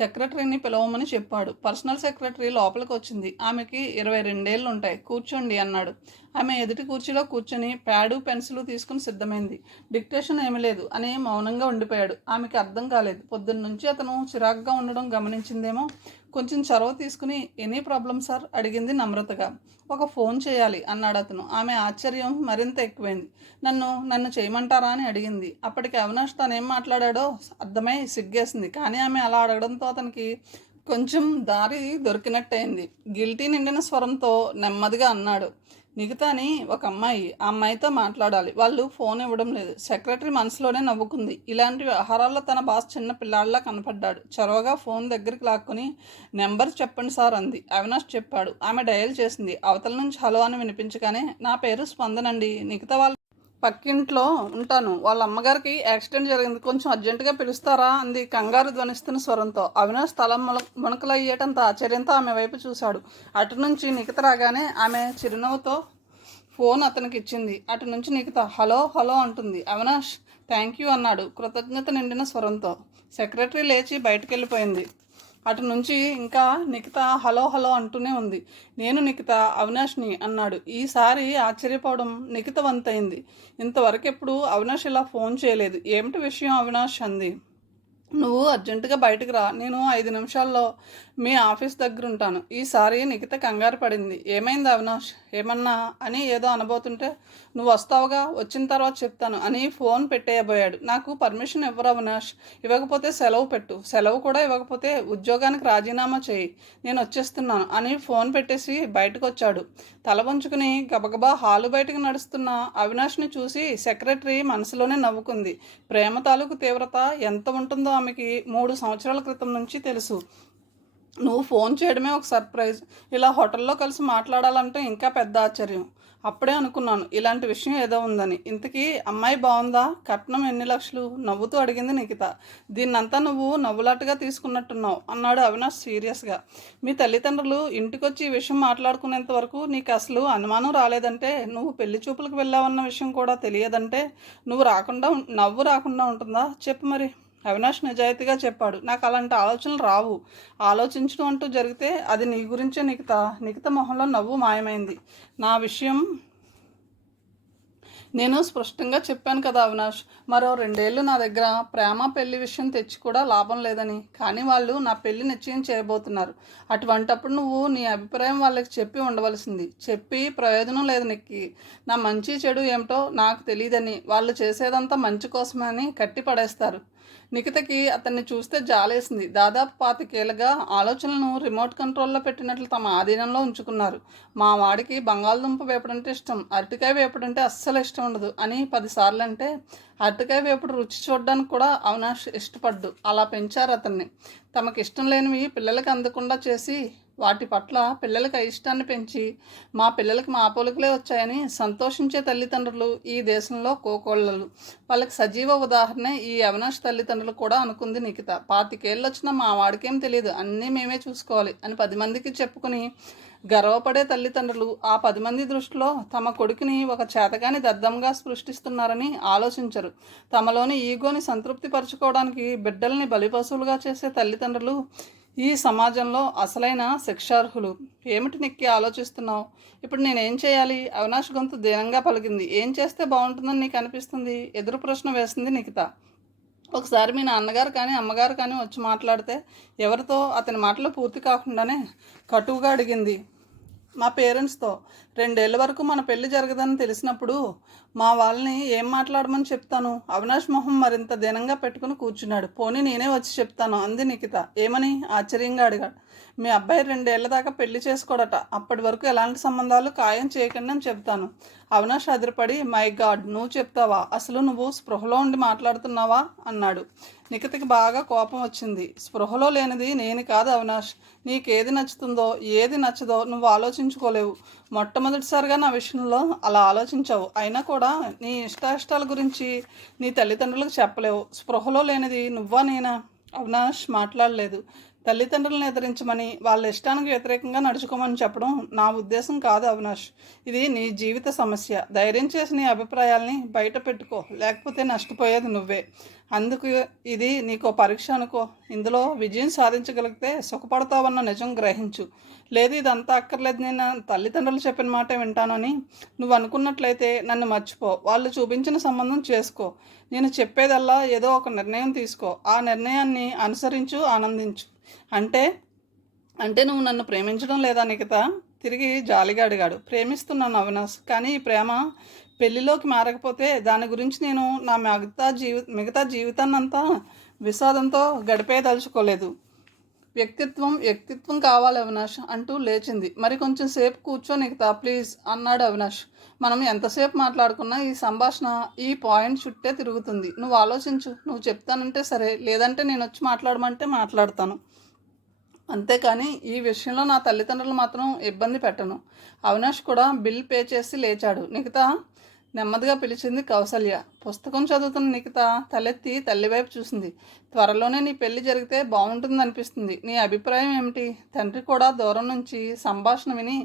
సెక్రటరీని పిలవమని చెప్పాడు. పర్సనల్ సెక్రటరీ లోపలికి వచ్చింది. ఆమెకి 22 ఏళ్ళు ఉంటాయి. కూర్చోండి అన్నాడు. ఆమె ఎదుటి కుర్చీలో కూర్చొని ప్యాడు పెన్సిల్ తీసుకుని సిద్ధమైంది. డిక్టేషన్ ఏమీ లేదు అని మౌనంగా ఉండిపోయాడు. ఆమెకి అర్థం కాలేదు. పొద్దున్న నుంచి అతను చిరాగ్గా ఉండడం గమనించిందేమో. కొంచెం చొరవ తీసుకుని ఎనీ ప్రాబ్లం సార్ అడిగింది నమ్రతగా. ఒక ఫోన్ చేయాలి అన్నాడు అతను. ఆమె ఆశ్చర్యం మరింత ఎక్కువైంది. నన్ను చేయమంటారా అని అడిగింది. అప్పటికి అవినాష్ తనేం మాట్లాడాడో అర్థమై సిగ్గేసింది. కానీ ఆమె అలా అడగడంతో అతనికి కొంచెం దారి దొరికినట్టయింది. గిల్టీ నిండిన స్వరంతో నెమ్మదిగా అన్నాడు. నిఖిత అని ఒక అమ్మాయి. ఆ అమ్మాయితో మాట్లాడాలి. వాళ్ళు ఫోన్ ఇవ్వడం లేదు. సెక్రటరీ మనసులోనే నవ్వుకుంది. ఇలాంటి వ్యవహారాల్లో తన బాస్ చిన్న పిల్లాడిలా కనపడ్డాడు. చొరవగా ఫోన్ దగ్గరికి లాక్కొని నెంబర్ చెప్పండి సార్ అంది. అవినాష్ చెప్పాడు. ఆమె డయల్ చేసింది. అవతల నుంచి హలో అని వినిపించగానే నా పేరు స్పందనండి. నిఖిత వాళ్ళ పక్కింట్లో ఉంటాను. వాళ్ళ అమ్మగారికి యాక్సిడెంట్ జరిగింది. కొంచెం అర్జెంటుగా పిలుస్తారా అంది కంగారు ధ్వనిస్తున్న స్వరంతో. అవినాష్ తల మునకలయ్యేటంత ఆశ్చర్యంతో ఆమె వైపు చూశాడు. అటు నుంచి నిఖిత రాగానే ఆమె చిరునవ్వుతో ఫోన్ అతనికి ఇచ్చింది. అటు నుంచి నిఖిత హలో హలో అంటుంది. అవినాష్ థ్యాంక్ యూ అన్నాడు కృతజ్ఞత నిండిన స్వరంతో. సెక్రటరీ లేచి బయటకు వెళ్ళిపోయింది. అటు నుంచి ఇంకా నిఖిత హలో హలో అంటూనే ఉంది. నేను నిఖిత అవినాష్ని అన్నాడు. ఈసారి ఆశ్చర్యపోవడం నిఖిత వంతైంది. ఇంతవరకు ఎప్పుడు అవినాష్ ఇలా ఫోన్ చేయలేదు. ఏమిటి విషయం అవినాష్ అంది. నువ్వు అర్జెంటుగా బయటకు రా. నేను 5 నిమిషాల్లో మీ ఆఫీస్ దగ్గర ఉంటాను. ఈసారి నిఖిత కంగారు పడింది. ఏమైంది అవినాష్? ఏమన్నా అని ఏదో అనబోతుంటే నువ్వు వస్తావుగా, వచ్చిన తర్వాత చెప్తాను అని ఫోన్ పెట్టేయబోయాడు. నాకు పర్మిషన్ ఇవ్వరు అవినాష్. ఇవ్వకపోతే సెలవు పెట్టు. సెలవు కూడా ఇవ్వకపోతే ఉద్యోగానికి రాజీనామా చేయి. నేను వచ్చేస్తున్నాను అని ఫోన్ పెట్టేసి బయటకు వచ్చాడు. తల వంచుకుని గబగబా హాలు బయటకు నడుస్తున్న అవినాష్ని చూసి సెక్రటరీ మనసులోనే నవ్వుకుంది. ప్రేమ తాలూకు తీవ్రత ఎంత ఉంటుందో ఆమెకి 3 సంవత్సరాల క్రితం నుంచి తెలుసు. నువ్వు ఫోన్ చేయడమే ఒక సర్ప్రైజ్. ఇలా హోటల్లో కలిసి మాట్లాడాలంటే ఇంకా పెద్ద ఆశ్చర్యం. అప్పుడే అనుకున్నాను ఇలాంటి విషయం ఏదో ఉందని. ఇంతకీ అమ్మాయి బాగుందా? కట్నం ఎన్ని లక్షలు? నవ్వుతూ అడిగింది నిఖిత. దీన్నంతా నువ్వు నవ్వులాటుగా తీసుకున్నట్టున్నావు అన్నాడు అవినాష్ సీరియస్గా. మీ తల్లిదండ్రులు ఇంటికొచ్చి ఈ విషయం మాట్లాడుకునేంత వరకు నీకు అసలు అనుమానం రాలేదంటే, నువ్వు పెళ్లి చూపులకు వెళ్ళావన్న విషయం కూడా తెలియదంటే నవ్వు రాకుండా ఉంటుందా? చెప్పు మరి. అవినాష్ నిజాయితీగా చెప్పాడు. నాకు అలాంటి ఆలోచనలు రావు. ఆలోచించడం అంటూ జరిగితే అది నీ గురించే. నిఖిత మొహంలో నవ్వు మాయమైంది. నా విషయం నేను స్పష్టంగా చెప్పాను కదా అవినాష్. మరో 2 ఏళ్ళు నా దగ్గర ప్రేమ పెళ్లి విషయం తెచ్చి కూడా లాభం లేదని. కానీ వాళ్ళు నా పెళ్లి నిశ్చయం చేయబోతున్నారు. అటువంటప్పుడు నువ్వు నీ అభిప్రాయం వాళ్ళకి చెప్పి ఉండవలసింది. చెప్పి ప్రయోజనం లేదు నిక్కి. నా మంచి చెడు ఏమిటో నాకు తెలియదని, వాళ్ళు చేసేదంతా మంచి కోసమని కట్టి పడేస్తారు. నిఖితకి అతన్ని చూస్తే జాలేసింది. దాదాపు 25 ఏళ్ళుగా ఆలోచనలను రిమోట్ కంట్రోల్లో పెట్టినట్లు తమ ఆధీనంలో ఉంచుకున్నారు. మా వాడికి బంగాళదుంప వేపుడంటే ఇష్టం, అరటికాయ వేపుడంటే అస్సలు ఇష్టం ఉండదు అని 10 సార్లు అంటే అరటికాయ వేపుడు రుచి చూడడానికి కూడా అవినాష్ ఇష్టపడ్డు. అలా పెంచారు అతన్ని. తమకి ఇష్టం లేనివి పిల్లలకి అందకుండా చేసి వాటి పట్ల పిల్లలకి అయిష్టాన్ని పెంచి మా పిల్లలకి మా పోలికలే వచ్చాయని సంతోషించే తల్లిదండ్రులు ఈ దేశంలో కోకోళ్ళలు. వాళ్ళకి సజీవ ఉదాహరణ ఈ అవినాష్ తల్లిదండ్రులు కూడా అనుకుంది నిఖిత. 25 వచ్చినా మా వాడికేం తెలియదు, అన్నీ మేమే చూసుకోవాలి అని 10 మందికి చెప్పుకుని గర్వపడే తల్లిదండ్రులు ఆ 10 మంది దృష్టిలో తమ కొడుకుని ఒక చేతగాని దద్దంగా సృష్టిస్తున్నారని ఆలోచించరు. తమలోని ఈగోని సంతృప్తి పరచుకోవడానికి బిడ్డల్ని బలిపశువులుగా చేసే తల్లిదండ్రులు ఈ సమాజంలో అసలైన శిక్షార్హులు. ఏమిటి నిక్కి ఆలోచిస్తున్నావు? ఇప్పుడు నేనేం చేయాలి? అవినాష్ గొంతు దీనంగా పలికింది. ఏం చేస్తే బాగుంటుందని నీకు అనిపిస్తుంది? ఎదురు ప్రశ్న వేసింది నిఖిత. ఒకసారి మీ నాన్నగారు కానీ అమ్మగారు కానీ వచ్చి మాట్లాడితే ఎవరితో? అతని మాటలు పూర్తి కాకుండానే కటువుగా అడిగింది. మా పేరెంట్స్తో. 2 ఏళ్ళ వరకు మన పెళ్లి జరగదని తెలిసినప్పుడు మా వాళ్ళని ఏం మాట్లాడమని చెప్తాను? అవినాష్ మొహం మరింత దీనంగా పెట్టుకుని కూర్చున్నాడు. పోనీ నేనే వచ్చి చెప్తాను అంది నిఖిత. ఏమని ఆశ్చర్యంగా అడిగాడు. మీ అబ్బాయి 2 ఏళ్ల దాకా పెళ్లి చేసుకోడట. అప్పటి వరకు ఎలాంటి సంబంధాలు ఖాయం చేయకండి అని చెప్తాను. అవినాష్ అదిరిపడి, మై గాడ్, నువ్వు చెప్తావా? అసలు నువ్వు స్పృహలో ఉండి మాట్లాడుతున్నావా అన్నాడు. నిఖితకి బాగా కోపం వచ్చింది. స్పృహలో లేనిది నేను కాదు అవినాష్. నీకేది నచ్చుతుందో ఏది నచ్చదో నువ్వు ఆలోచించుకోలేవు. మొట్టమొదటిసారిగా నా విషయంలో అలా ఆలోచించావు. అయినా కూడా నీ ఇష్టాయిష్టాల గురించి నీ తల్లిదండ్రులకు చెప్పలేవు. స్పృహలో లేనిది నువ్వా నేనా? అవినాష్ మాట్లాడలేదు. తల్లిదండ్రులను ఎదిరించమని వాళ్ళ ఇష్టానికి వ్యతిరేకంగా నడుచుకోమని చెప్పడం నా ఉద్దేశం కాదు అవినాష్. ఇది నీ జీవిత సమస్య. ధైర్యం చేసి నీ అభిప్రాయాల్ని బయట పెట్టుకో, లేకపోతే నష్టపోయేది నువ్వే. అందుకు ఇది నీకో పరీక్ష అనుకో. ఇందులో విజయం సాధించగలిగితే సుఖపడతావన్న నిజం గ్రహించు. లేదు ఇదంతా అక్కర్లేదు, నేను తల్లిదండ్రులు చెప్పిన మాట వింటానని నువ్వు అనుకున్నట్లయితే నన్ను మర్చిపో. వాళ్ళు చూపించిన సంబంధం చేసుకో. నేను చెప్పేదల్లా ఏదో ఒక నిర్ణయం తీసుకో. ఆ నిర్ణయాన్ని అనుసరించు, ఆనందించు. అంటే అంటే నువ్వు నన్ను ప్రేమించడం లేదా నిఖిత? తిరిగి జాలిగా అడిగాడు. ప్రేమిస్తున్నాను అవినాష్, కానీ ఈ ప్రేమ పెళ్లిలోకి మారకపోతే దాని గురించి నేను నా మిగతా జీవితాన్నంతా విషాదంతో గడిపేదలుచుకోలేదు. వ్యక్తిత్వం కావాలి అవినాష్ అంటూ లేచింది. మరి కొంచెం సేపు కూర్చో నిఖిత ప్లీజ్ అన్నాడు అవినాష్. మనం ఎంతసేపు మాట్లాడుకున్నా ఈ సంభాషణ ఈ పాయింట్ చుట్టే తిరుగుతుంది. నువ్వు ఆలోచించు. నువ్వు చెప్తానంటే సరే, లేదంటే నేను వచ్చి మాట్లాడమంటే మాట్లాడతాను. అంతేకాని ఈ విషయంలో నా తల్లిదండ్రులు మాత్రం ఇబ్బంది పెట్టను. అవినాష్ కూడా బిల్ పే చేసి లేచాడు. నిఖిత నెమ్మదిగా పిలిచింది కౌసల్య. పుస్తకం చదువుతున్న నిఖిత తలెత్తి తల్లివైపు చూసింది. త్వరలోనే నీ పెళ్లి జరిగితే బాగుంటుందనిపిస్తుంది. నీ అభిప్రాయం ఏమిటి? తండ్రి కూడా దూరం నుంచి సంభాషణ విని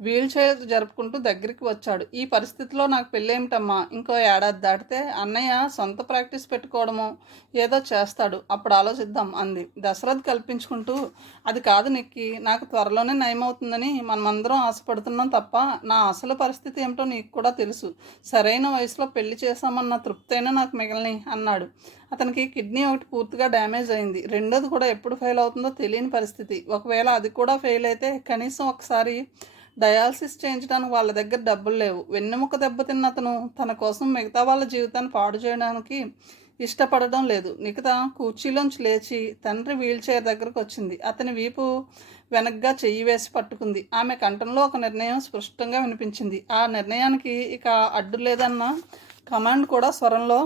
వీల్ చైర్ జరుపుకుంటూ దగ్గరికి వచ్చాడు. ఈ పరిస్థితిలో నాకు పెళ్ళేమిటమ్మా? ఇంకో ఏడాది దాటితే అన్నయ్య సొంత ప్రాక్టీస్ పెట్టుకోవడమో ఏదో చేస్తాడు, అప్పుడు ఆలోచిద్దాం అంది దశరథ్ కల్పించుకుంటూ. అది కాదు నిక్కి, నాకు త్వరలోనే నయమవుతుందని మనమందరం ఆశపడుతున్నాం తప్ప నా అసలు పరిస్థితి ఏమిటో నీకు కూడా తెలుసు. సరైన వయసులో పెళ్లి చేశామన్న తృప్తైనా నాకు మిగలని అన్నాడు. అతనికి కిడ్నీ ఒకటి పూర్తిగా డ్యామేజ్ అయింది. రెండోది కూడా ఎప్పుడు ఫెయిల్ అవుతుందో తెలియని పరిస్థితి. ఒకవేళ అది కూడా ఫెయిల్ అయితే కనీసం ఒకసారి డయాలసిస్ చేయించడానికి వాళ్ళ దగ్గర డబ్బులు లేవు. వెన్నెముక దెబ్బతిన్న అతను తన కోసం మిగతా వాళ్ళ జీవితాన్ని పాడు చేయడానికి ఇష్టపడడం లేదు. నిఖిత కుర్చీలోంచి లేచి తండ్రి వీల్ చైర్ దగ్గరకు వచ్చింది. అతని వీపు వెనక్గా చెయ్యి వేసి పట్టుకుంది. ఆమె కంఠంలో ఒక నిర్ణయం స్పష్టంగా వినిపించింది. ఆ నిర్ణయానికి ఇక అడ్డు లేదన్న కమాండ్ కూడా స్వరంలో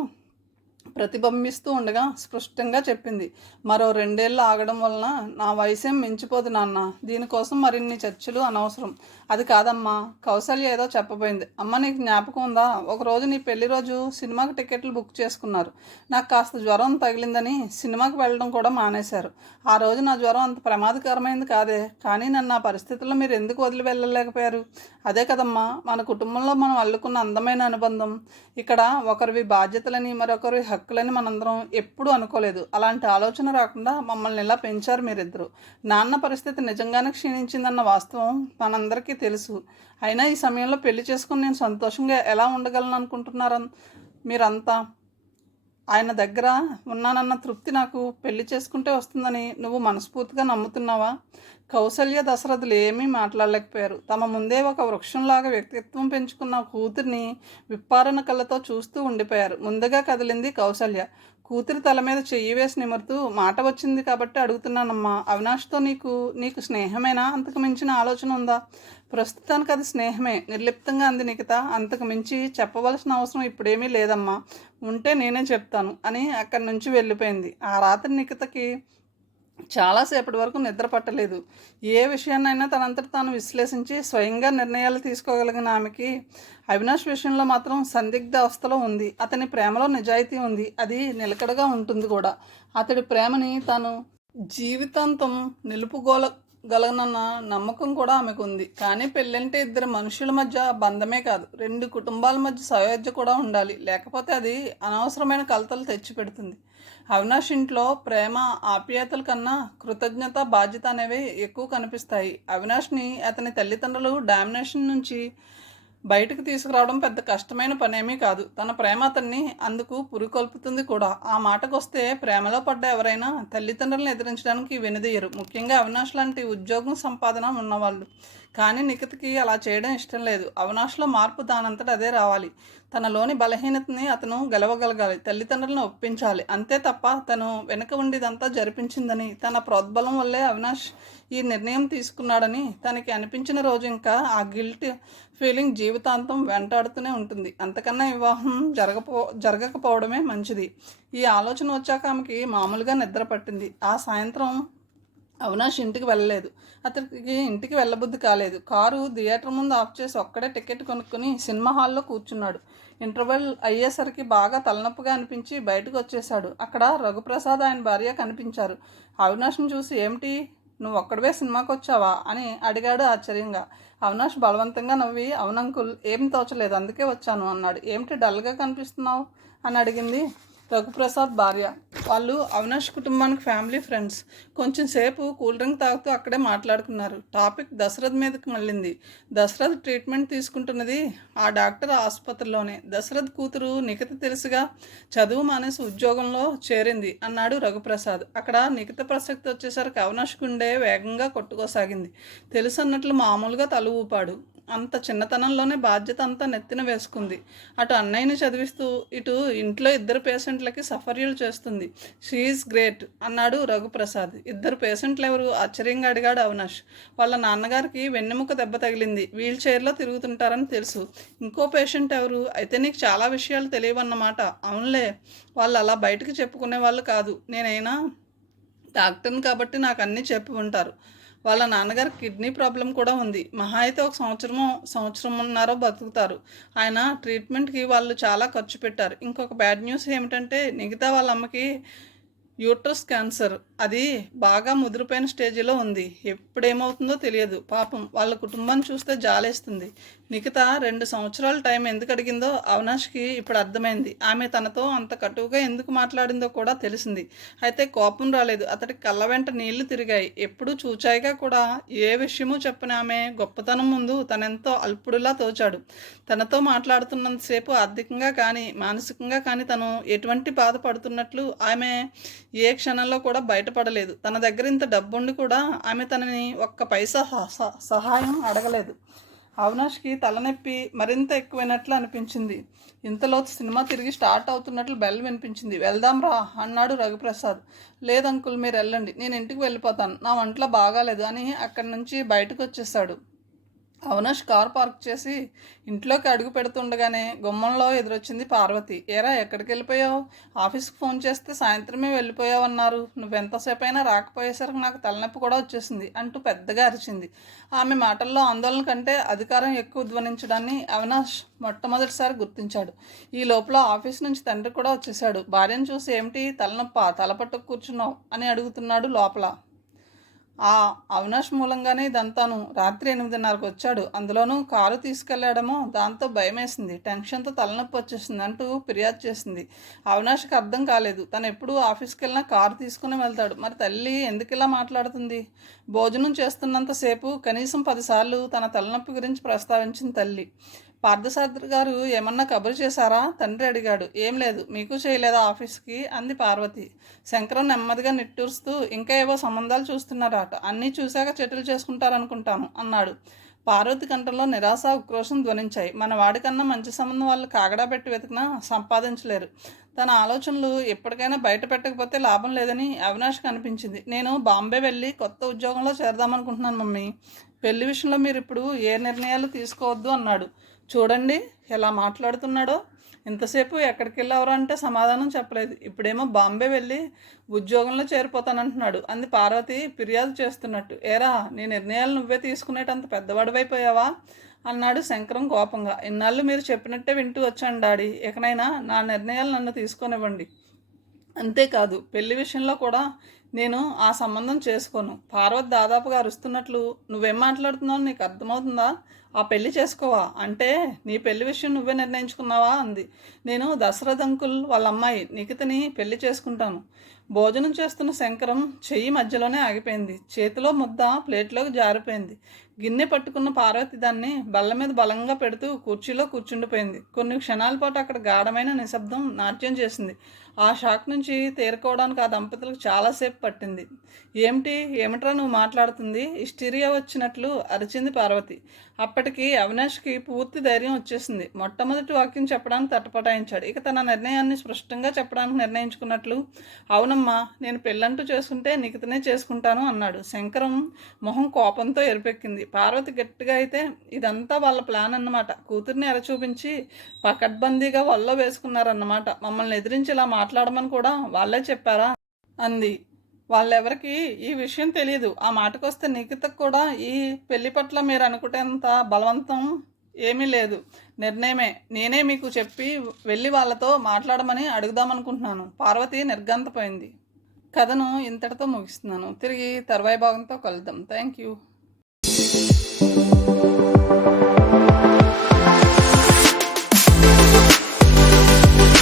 ప్రతిబింబిస్తూ ఉండగా స్పష్టంగా చెప్పింది. మరో 2 ఏళ్ళు ఆగడం వలన నా వయసేం మించిపోదు నాన్న. దీనికోసం మరిన్ని చర్చలు అనవసరం. అది కాదమ్మా, కౌసల్య ఏదో చెప్పబోయింది. అమ్మ నీకు జ్ఞాపకం ఉందా? ఒకరోజు నీ పెళ్లి రోజు సినిమాకి టికెట్లు బుక్ చేసుకున్నారు. నాకు కాస్త జ్వరం తగిలిందని సినిమాకి వెళ్ళడం కూడా మానేశారు. ఆ రోజు నా జ్వరం అంత ప్రమాదకరమైంది కాదే, కానీ నన్ను ఆ పరిస్థితుల్లో మీరు ఎందుకు వదిలి వెళ్ళలేకపోయారు? అదే కదమ్మా మన కుటుంబంలో మనం అల్లుకున్న అందమైన అనుబంధం. ఇక్కడ ఒకరివి బాధ్యతలని మరొకరి హక్కులని మనందరం ఎప్పుడూ అనుకోలేదు. అలాంటి ఆలోచన రాకుండా మమ్మల్ని ఇలా పెంచారు మీరిద్దరు. నాన్న పరిస్థితి నిజంగానే క్షీణించిందన్న వాస్తవం మనందరికీ తెలుసు. అయినా ఈ సమయంలో పెళ్లి చేసుకుని నేను సంతోషంగా ఎలా ఉండగలను అనుకుంటున్నారా మీరంతా? ఆయన దగ్గర ఉన్నానన్న తృప్తి నాకు పెళ్లి చేసుకుంటే వస్తుందని నువ్వు మనస్ఫూర్తిగా నమ్ముతున్నావా? కౌసల్య దశరథులు ఏమీ మాట్లాడలేకపోయారు. తమ ముందే ఒక వృక్షంలాగా వ్యక్తిత్వం పెంచుకున్న కూతురిని విప్పారణ కళ్ళతో చూస్తూ ఉండిపోయారు. ముందుగా కదిలింది కౌసల్య. కూతురి తల మీద చెయ్యి వేసి నిమురుతూ, మాట వచ్చింది కాబట్టి అడుగుతున్నానమ్మా, అవినాష్తో నీకు స్నేహమేనా? అంతకు మించిన ఆలోచన ఉందా? ప్రస్తుతానికి అది స్నేహమే, నిర్లిప్తంగా అంది నిఖిత. అంతకు మించి చెప్పవలసిన అవసరం ఇప్పుడేమీ లేదమ్మా, ఉంటే నేనే చెప్తాను అని అక్కడి నుంచి వెళ్ళిపోయింది. ఆ రాత్రి నిఖితకి చాలాసేపటి వరకు నిద్ర పట్టలేదు. ఏ విషయాన్నైనా తనంతట తాను విశ్లేషించి స్వయంగా నిర్ణయాలు తీసుకోగలిగిన ఆమెకి అవినాష్ విషయంలో మాత్రం సందిగ్ధ అవస్థలో ఉంది. అతని ప్రేమలో నిజాయితీ ఉంది, అది నిలకడగా ఉంటుంది కూడా. అతడి ప్రేమని తాను జీవితాంతం నిలుపుకోగలనన్న నమ్మకం కూడా ఆమెకు ఉంది. కానీ పెళ్ళంటే ఇద్దరు మనుషుల మధ్య బంధమే కాదు, రెండు కుటుంబాల మధ్య సయోధ్య కూడా ఉండాలి. లేకపోతే అది అనవసరమైన కలతలు తెచ్చిపెడుతుంది. అవినాష్ ఇంట్లో ప్రేమ ఆప్యాయతల కన్నా కృతజ్ఞత బాధ్యత అనేవి ఎక్కువ కనిపిస్తాయి. అవినాష్ని అతని తల్లిదండ్రులు డామినేషన్ నుంచి బయటకు తీసుకురావడం పెద్ద కష్టమైన పనేమీ కాదు. తన ప్రేమ అతన్ని అందుకు పురికొల్పుతుంది కూడా. ఆ మాటకొస్తే ప్రేమలో పడ్డ ఎవరైనా తల్లిదండ్రులను ఎదిరించడానికి వెనుదీయరు, ముఖ్యంగా అవినాష్ లాంటి ఉద్యోగం సంపాదన ఉన్నవాళ్ళు. కానీ నిఖితకి అలా చేయడం ఇష్టం లేదు. అవినాష్లో మార్పు దానంతట అదే రావాలి. తనలోని బలహీనతని అతను గెలవగలగాలి, తల్లిదండ్రులను ఒప్పించాలి. అంతే తప్ప తను వెనుక ఉండిదంతా జరిపించిందని, తన ప్రోద్బలం వల్లే అవినాష్ ఈ నిర్ణయం తీసుకున్నాడని తనకి అనిపించిన రోజు ఇంకా ఆ గిల్ట్ ఫీలింగ్ జీవితాంతం వెంటాడుతూనే ఉంటుంది. అంతకన్నా వివాహం జరగకపోవడమే మంచిది. ఈ ఆలోచన వచ్చాక ఆమెకి మామూలుగా నిద్ర పట్టింది. ఆ సాయంత్రం అవినాష్ ఇంటికి వెళ్ళలేదు. అతనికి ఇంటికి వెళ్ళబుద్ధి కాలేదు. కారు థియేటర్ ముందు ఆఫ్ చేసి ఒక్కడే టికెట్ కొనుక్కొని సినిమా హాల్లో కూర్చున్నాడు. ఇంటర్వెల్ అయ్యేసరికి బాగా తలనొప్పిగా అనిపించి బయటకు వచ్చేశాడు. అక్కడ రఘుప్రసాద్ ఆయన భార్య కనిపించారు. అవినాష్ని చూసి, ఏమిటి నువ్వు ఒక్కడవే సినిమాకి వచ్చావా అని అడిగాడు ఆశ్చర్యంగా. అవినాష్ బలవంతంగా నవ్వి, అవునంకుల్, ఏం తోచలేదు, అందుకే వచ్చాను అన్నాడు. ఏమిటి డల్గా కనిపిస్తున్నావు అని అడిగింది రఘుప్రసాద్ భార్య. వాళ్ళు అవినాష్ కుటుంబానికి ఫ్యామిలీ ఫ్రెండ్స్. కొంచెం సేపు కూల్ డ్రింక్ తాగుతూ అక్కడే మాట్లాడుకున్నారు. టాపిక్ దశరథ్ మీదకి మళ్ళింది. దశరథ్ ట్రీట్మెంట్ తీసుకుంటున్నది ఆ డాక్టర్ ఆసుపత్రిలోనే. దశరథ్ కూతురు నిఖిత తెలుసుగా, చదువు మానేసి ఉద్యోగంలో చేరింది అన్నాడు రఘుప్రసాద్. అక్కడ నిఖిత ప్రసక్తి వచ్చేసరికి అవినాష్ గుండె వేగంగా కొట్టుకోసాగింది. తెలుసు అన్నట్లు మామూలుగా తల ఊపాడు. అంత చిన్నతనంలోనే బాధ్యత అంతా నెత్తిన వేసుకుంది. అటు అన్నయ్యని చదివిస్తూ ఇటు ఇంట్లో ఇద్దరు పేషెంట్లకి సఫర్యులు చేస్తుంది. షీఈస్ గ్రేట్ అన్నాడు రఘుప్రసాద్. ఇద్దరు పేషెంట్లు ఎవరు ఆశ్చర్యంగా అడిగాడు అవినాష్. వాళ్ళ నాన్నగారికి వెన్నెముక దెబ్బ తగిలింది, వీల్ చైర్లో తిరుగుతుంటారని తెలుసు. ఇంకో పేషెంట్ ఎవరు? అయితే నీకు చాలా విషయాలు తెలియవన్నమాట. అవునులే, వాళ్ళు అలా బయటకు చెప్పుకునే వాళ్ళు కాదు. నేనైనా డాక్టర్ని కాబట్టి నాకు అన్నీ చెప్పి ఉంటారు. వాళ్ళ నాన్నగారికి కిడ్నీ ప్రాబ్లం కూడా ఉంది. మహా అయితే ఒక సంవత్సరంన్నర బతుకుతారు. ఆయన ట్రీట్మెంట్కి వాళ్ళు చాలా ఖర్చు పెట్టారు. ఇంకొక బ్యాడ్ న్యూస్ ఏమిటంటే నిఖిత వాళ్ళ అమ్మకి యూట్రస్ క్యాన్సర్. అది బాగా ముదిరిపోయిన స్టేజ్లో ఉంది. ఎప్పుడేమవుతుందో తెలియదు. పాపం వాళ్ళ కుటుంబాన్ని చూస్తే జాలేస్తుంది. నిఖిత 2 సంవత్సరాల టైం ఎందుకు అడిగిందో అవినాష్కి ఇప్పుడు అర్థమైంది. ఆమె తనతో అంత కటువుగా ఎందుకు మాట్లాడిందో కూడా తెలిసింది. అయితే కోపం రాలేదు, అతడికి కళ్ళ వెంట నీళ్లు తిరిగాయి. ఎప్పుడూ చూచాయిగా కూడా ఏ విషయమూ చెప్పని ఆమె గొప్పతనం ముందు తనెంతో అల్పుడులా తోచాడు. తనతో మాట్లాడుతున్నంతసేపు ఆర్థికంగా కానీ మానసికంగా కానీ తను ఎటువంటి బాధపడుతున్నట్లు ఆమె ఏ క్షణంలో కూడా బయటపడలేదు. తన దగ్గర ఇంత డబ్బుండి కూడా ఆమె తనని ఒక్క పైసా సహాయం అడగలేదు. అవినాష్కి తలనొప్పి మరింత ఎక్కువైనట్లు అనిపించింది. ఇంతలో సినిమా తిరిగి స్టార్ట్ అవుతున్నట్లు బెల్ వినిపించింది. వెళ్దాం రా అన్నాడు రఘుప్రసాద్. లేదంకుల్, మీరు వెళ్ళండి, నేను ఇంటికి వెళ్ళిపోతాను, నా ఒంట్లో బాగాలేదు అని అక్కడి నుంచి బయటకు వచ్చేసాడు. అవినాష్ కార్ పార్క్ చేసి ఇంట్లోకి అడుగు పెడుతుండగానే గుమ్మంలో ఎదురొచ్చింది పార్వతి. ఏరా, ఎక్కడికి వెళ్ళిపోయావు? ఆఫీస్కి ఫోన్ చేస్తే సాయంత్రమే వెళ్ళిపోయావన్నారు. నువ్వెంతసేపు అయినా రాకపోయేసరికి నాకు తలనొప్పి కూడా వచ్చేసింది అంటూ పెద్దగా అరిచింది. ఆమె మాటల్లో ఆందోళన కంటే అధికారం ఎక్కువ ధ్వనించడాన్ని అవినాష్ మొట్టమొదటిసారి గుర్తించాడు. ఈ లోపల ఆఫీస్ నుంచి తండ్రి కూడా వచ్చేశాడు. భార్యను చూసి, ఏమిటి తలనొప్ప, తలపట్టుకు కూర్చున్నావు అని అడుగుతున్నాడు లోపల. ఆ అవినాష్ మూలంగానే ఇదంతాను. రాత్రి 8:30కు వచ్చాడు. అందులోనూ కారు తీసుకెళ్లాడమో, దాంతో భయమేసింది, టెన్షన్తో తలనొప్పి వచ్చేసింది అంటూ ఫిర్యాదు చేసింది. అవినాష్కి అర్థం కాలేదు. తను ఎప్పుడు ఆఫీస్కి వెళ్ళినా కారు తీసుకుని వెళ్తాడు. మరి తల్లి ఎందుకు ఇలా మాట్లాడుతుంది? భోజనం చేస్తున్నంతసేపు కనీసం 10 సార్లు తన తలనొప్పి గురించి ప్రస్తావించింది తల్లి. పార్థసారథి గారు ఏమన్నా కబురు చేశారా? తండ్రి అడిగాడు. ఏం లేదు, మీకు చేయలేదా ఆఫీస్కి అంది పార్వతి. శంకరం నెమ్మదిగా నిట్టూరుస్తూ, ఇంకా ఏవో సంబంధాలు చూస్తున్నారట, అన్నీ చూశాక చెట్టులు చేసుకుంటారనుకుంటాను అన్నాడు. పార్వతి కంఠంలో నిరాశ ఉక్రోషం ధ్వనించాయి. మన వాడికన్నా మంచి సంబంధం వాళ్ళు కాగడా పెట్టి వెతికినా సంపాదించలేరు. తన ఆలోచనలు ఎప్పటికైనా బయట పెట్టకపోతే లాభం లేదని అవినాష్కి అనిపించింది. నేను బాంబే వెళ్ళి కొత్త ఉద్యోగంలో చేరదామనుకుంటున్నాను మమ్మీ. పెళ్లి విషయంలో మీరు ఇప్పుడు ఏ నిర్ణయాలు తీసుకోవద్దు అన్నాడు. చూడండి ఎలా మాట్లాడుతున్నాడో. ఇంతసేపు ఎక్కడికి వెళ్ళావరా అంటే సమాధానం చెప్పలేదు. ఇప్పుడేమో బాంబే వెళ్ళి ఉద్యోగంలో చేరిపోతానంటున్నాడు అంది పార్వతి ఫిర్యాదు చేస్తున్నట్టు. ఏరా, నీ నిర్ణయాలు నువ్వే తీసుకునేటంత పెద్దవాడివైపోయావా అన్నాడు శంకరం కోపంగా. ఇన్నాళ్ళు మీరు చెప్పినట్టే వింటూ వచ్చాను డాడీ. ఇకనైనా నా నిర్ణయాలు నన్ను తీసుకొనివ్వండి. అంతేకాదు పెళ్లి విషయంలో కూడా నేను ఆ సంబంధం చేసుకోను. పార్వతి దాదాపుగా అరుస్తున్నట్లు, నువ్వేం మాట్లాడుతున్నావు, నీకు అర్థమవుతుందా? ఆ పెళ్లి చేసుకోవా అంటే నీ పెళ్లి విషయం నువ్వే నిర్ణయించుకున్నావా అంది. నేను దశరథ్ అంకుల్ వాళ్ళ అమ్మాయి నిఖితని పెళ్లి చేసుకుంటాను. భోజనం చేస్తున్న శంకరం చెయ్యి మధ్యలోనే ఆగిపోయింది. చేతిలో ముద్ద ప్లేట్లోకి జారిపోయింది. గిన్నె పట్టుకున్న పార్వతి దాన్ని బల్ల మీద బలంగా పెడుతూ కుర్చీలో కూర్చుండిపోయింది. కొన్ని క్షణాల పాటు అక్కడ గాఢమైన నిశ్శబ్దం నాట్యం చేసింది. ఆ షాక్ నుంచి తేరుకోవడానికి ఆ దంపతులకు చాలాసేపు పట్టింది. ఏమిట్రా నువ్వు మాట్లాడుతుంది? హిస్టీరియా వచ్చినట్లు అరిచింది పార్వతి. అప్పటికి అవినాష్కి పూర్తి ధైర్యం వచ్చేసింది. మొట్టమొదటి వాక్యం చెప్పడానికి తటపటాయించాడు. ఇక తన నిర్ణయాన్ని స్పష్టంగా చెప్పడానికి నిర్ణయించుకున్నట్లు, అవునమ్మా, నేను పెళ్ళంటూ చేసుకుంటే నిఖితనే చేసుకుంటాను అన్నాడు. శంకరం మొహం కోపంతో ఎరిపెక్కింది. పార్వతి గట్టిగా అయితే ఇదంతా వాళ్ళ ప్లాన్ అన్నమాట. కూతుర్ని ఎరచూపించి పకడ్బందీగా వల్ల వేసుకున్నారన్నమాట. మమ్మల్ని ఎదిరించి ఇలా మాట్లాడమని కూడా వాళ్ళే చెప్పారా అంది. వాళ్ళెవరికి ఈ విషయం తెలియదు. ఆ మాటకొస్తే నిఖితకు కూడా ఈ పెళ్లి పట్ల మీరు అనుకునేంత బలవంతం ఏమీ లేదు. నిర్ణయమే నేనే మీకు చెప్పి వెళ్ళి వాళ్ళతో మాట్లాడమని అడుగుదామనుకుంటున్నాను. పార్వతి నిర్గంతపోయింది. కథను ఇంతటితో ముగిస్తున్నాను. తిరిగి తర్వాయి భాగంతో కలుద్దాం. Thank you.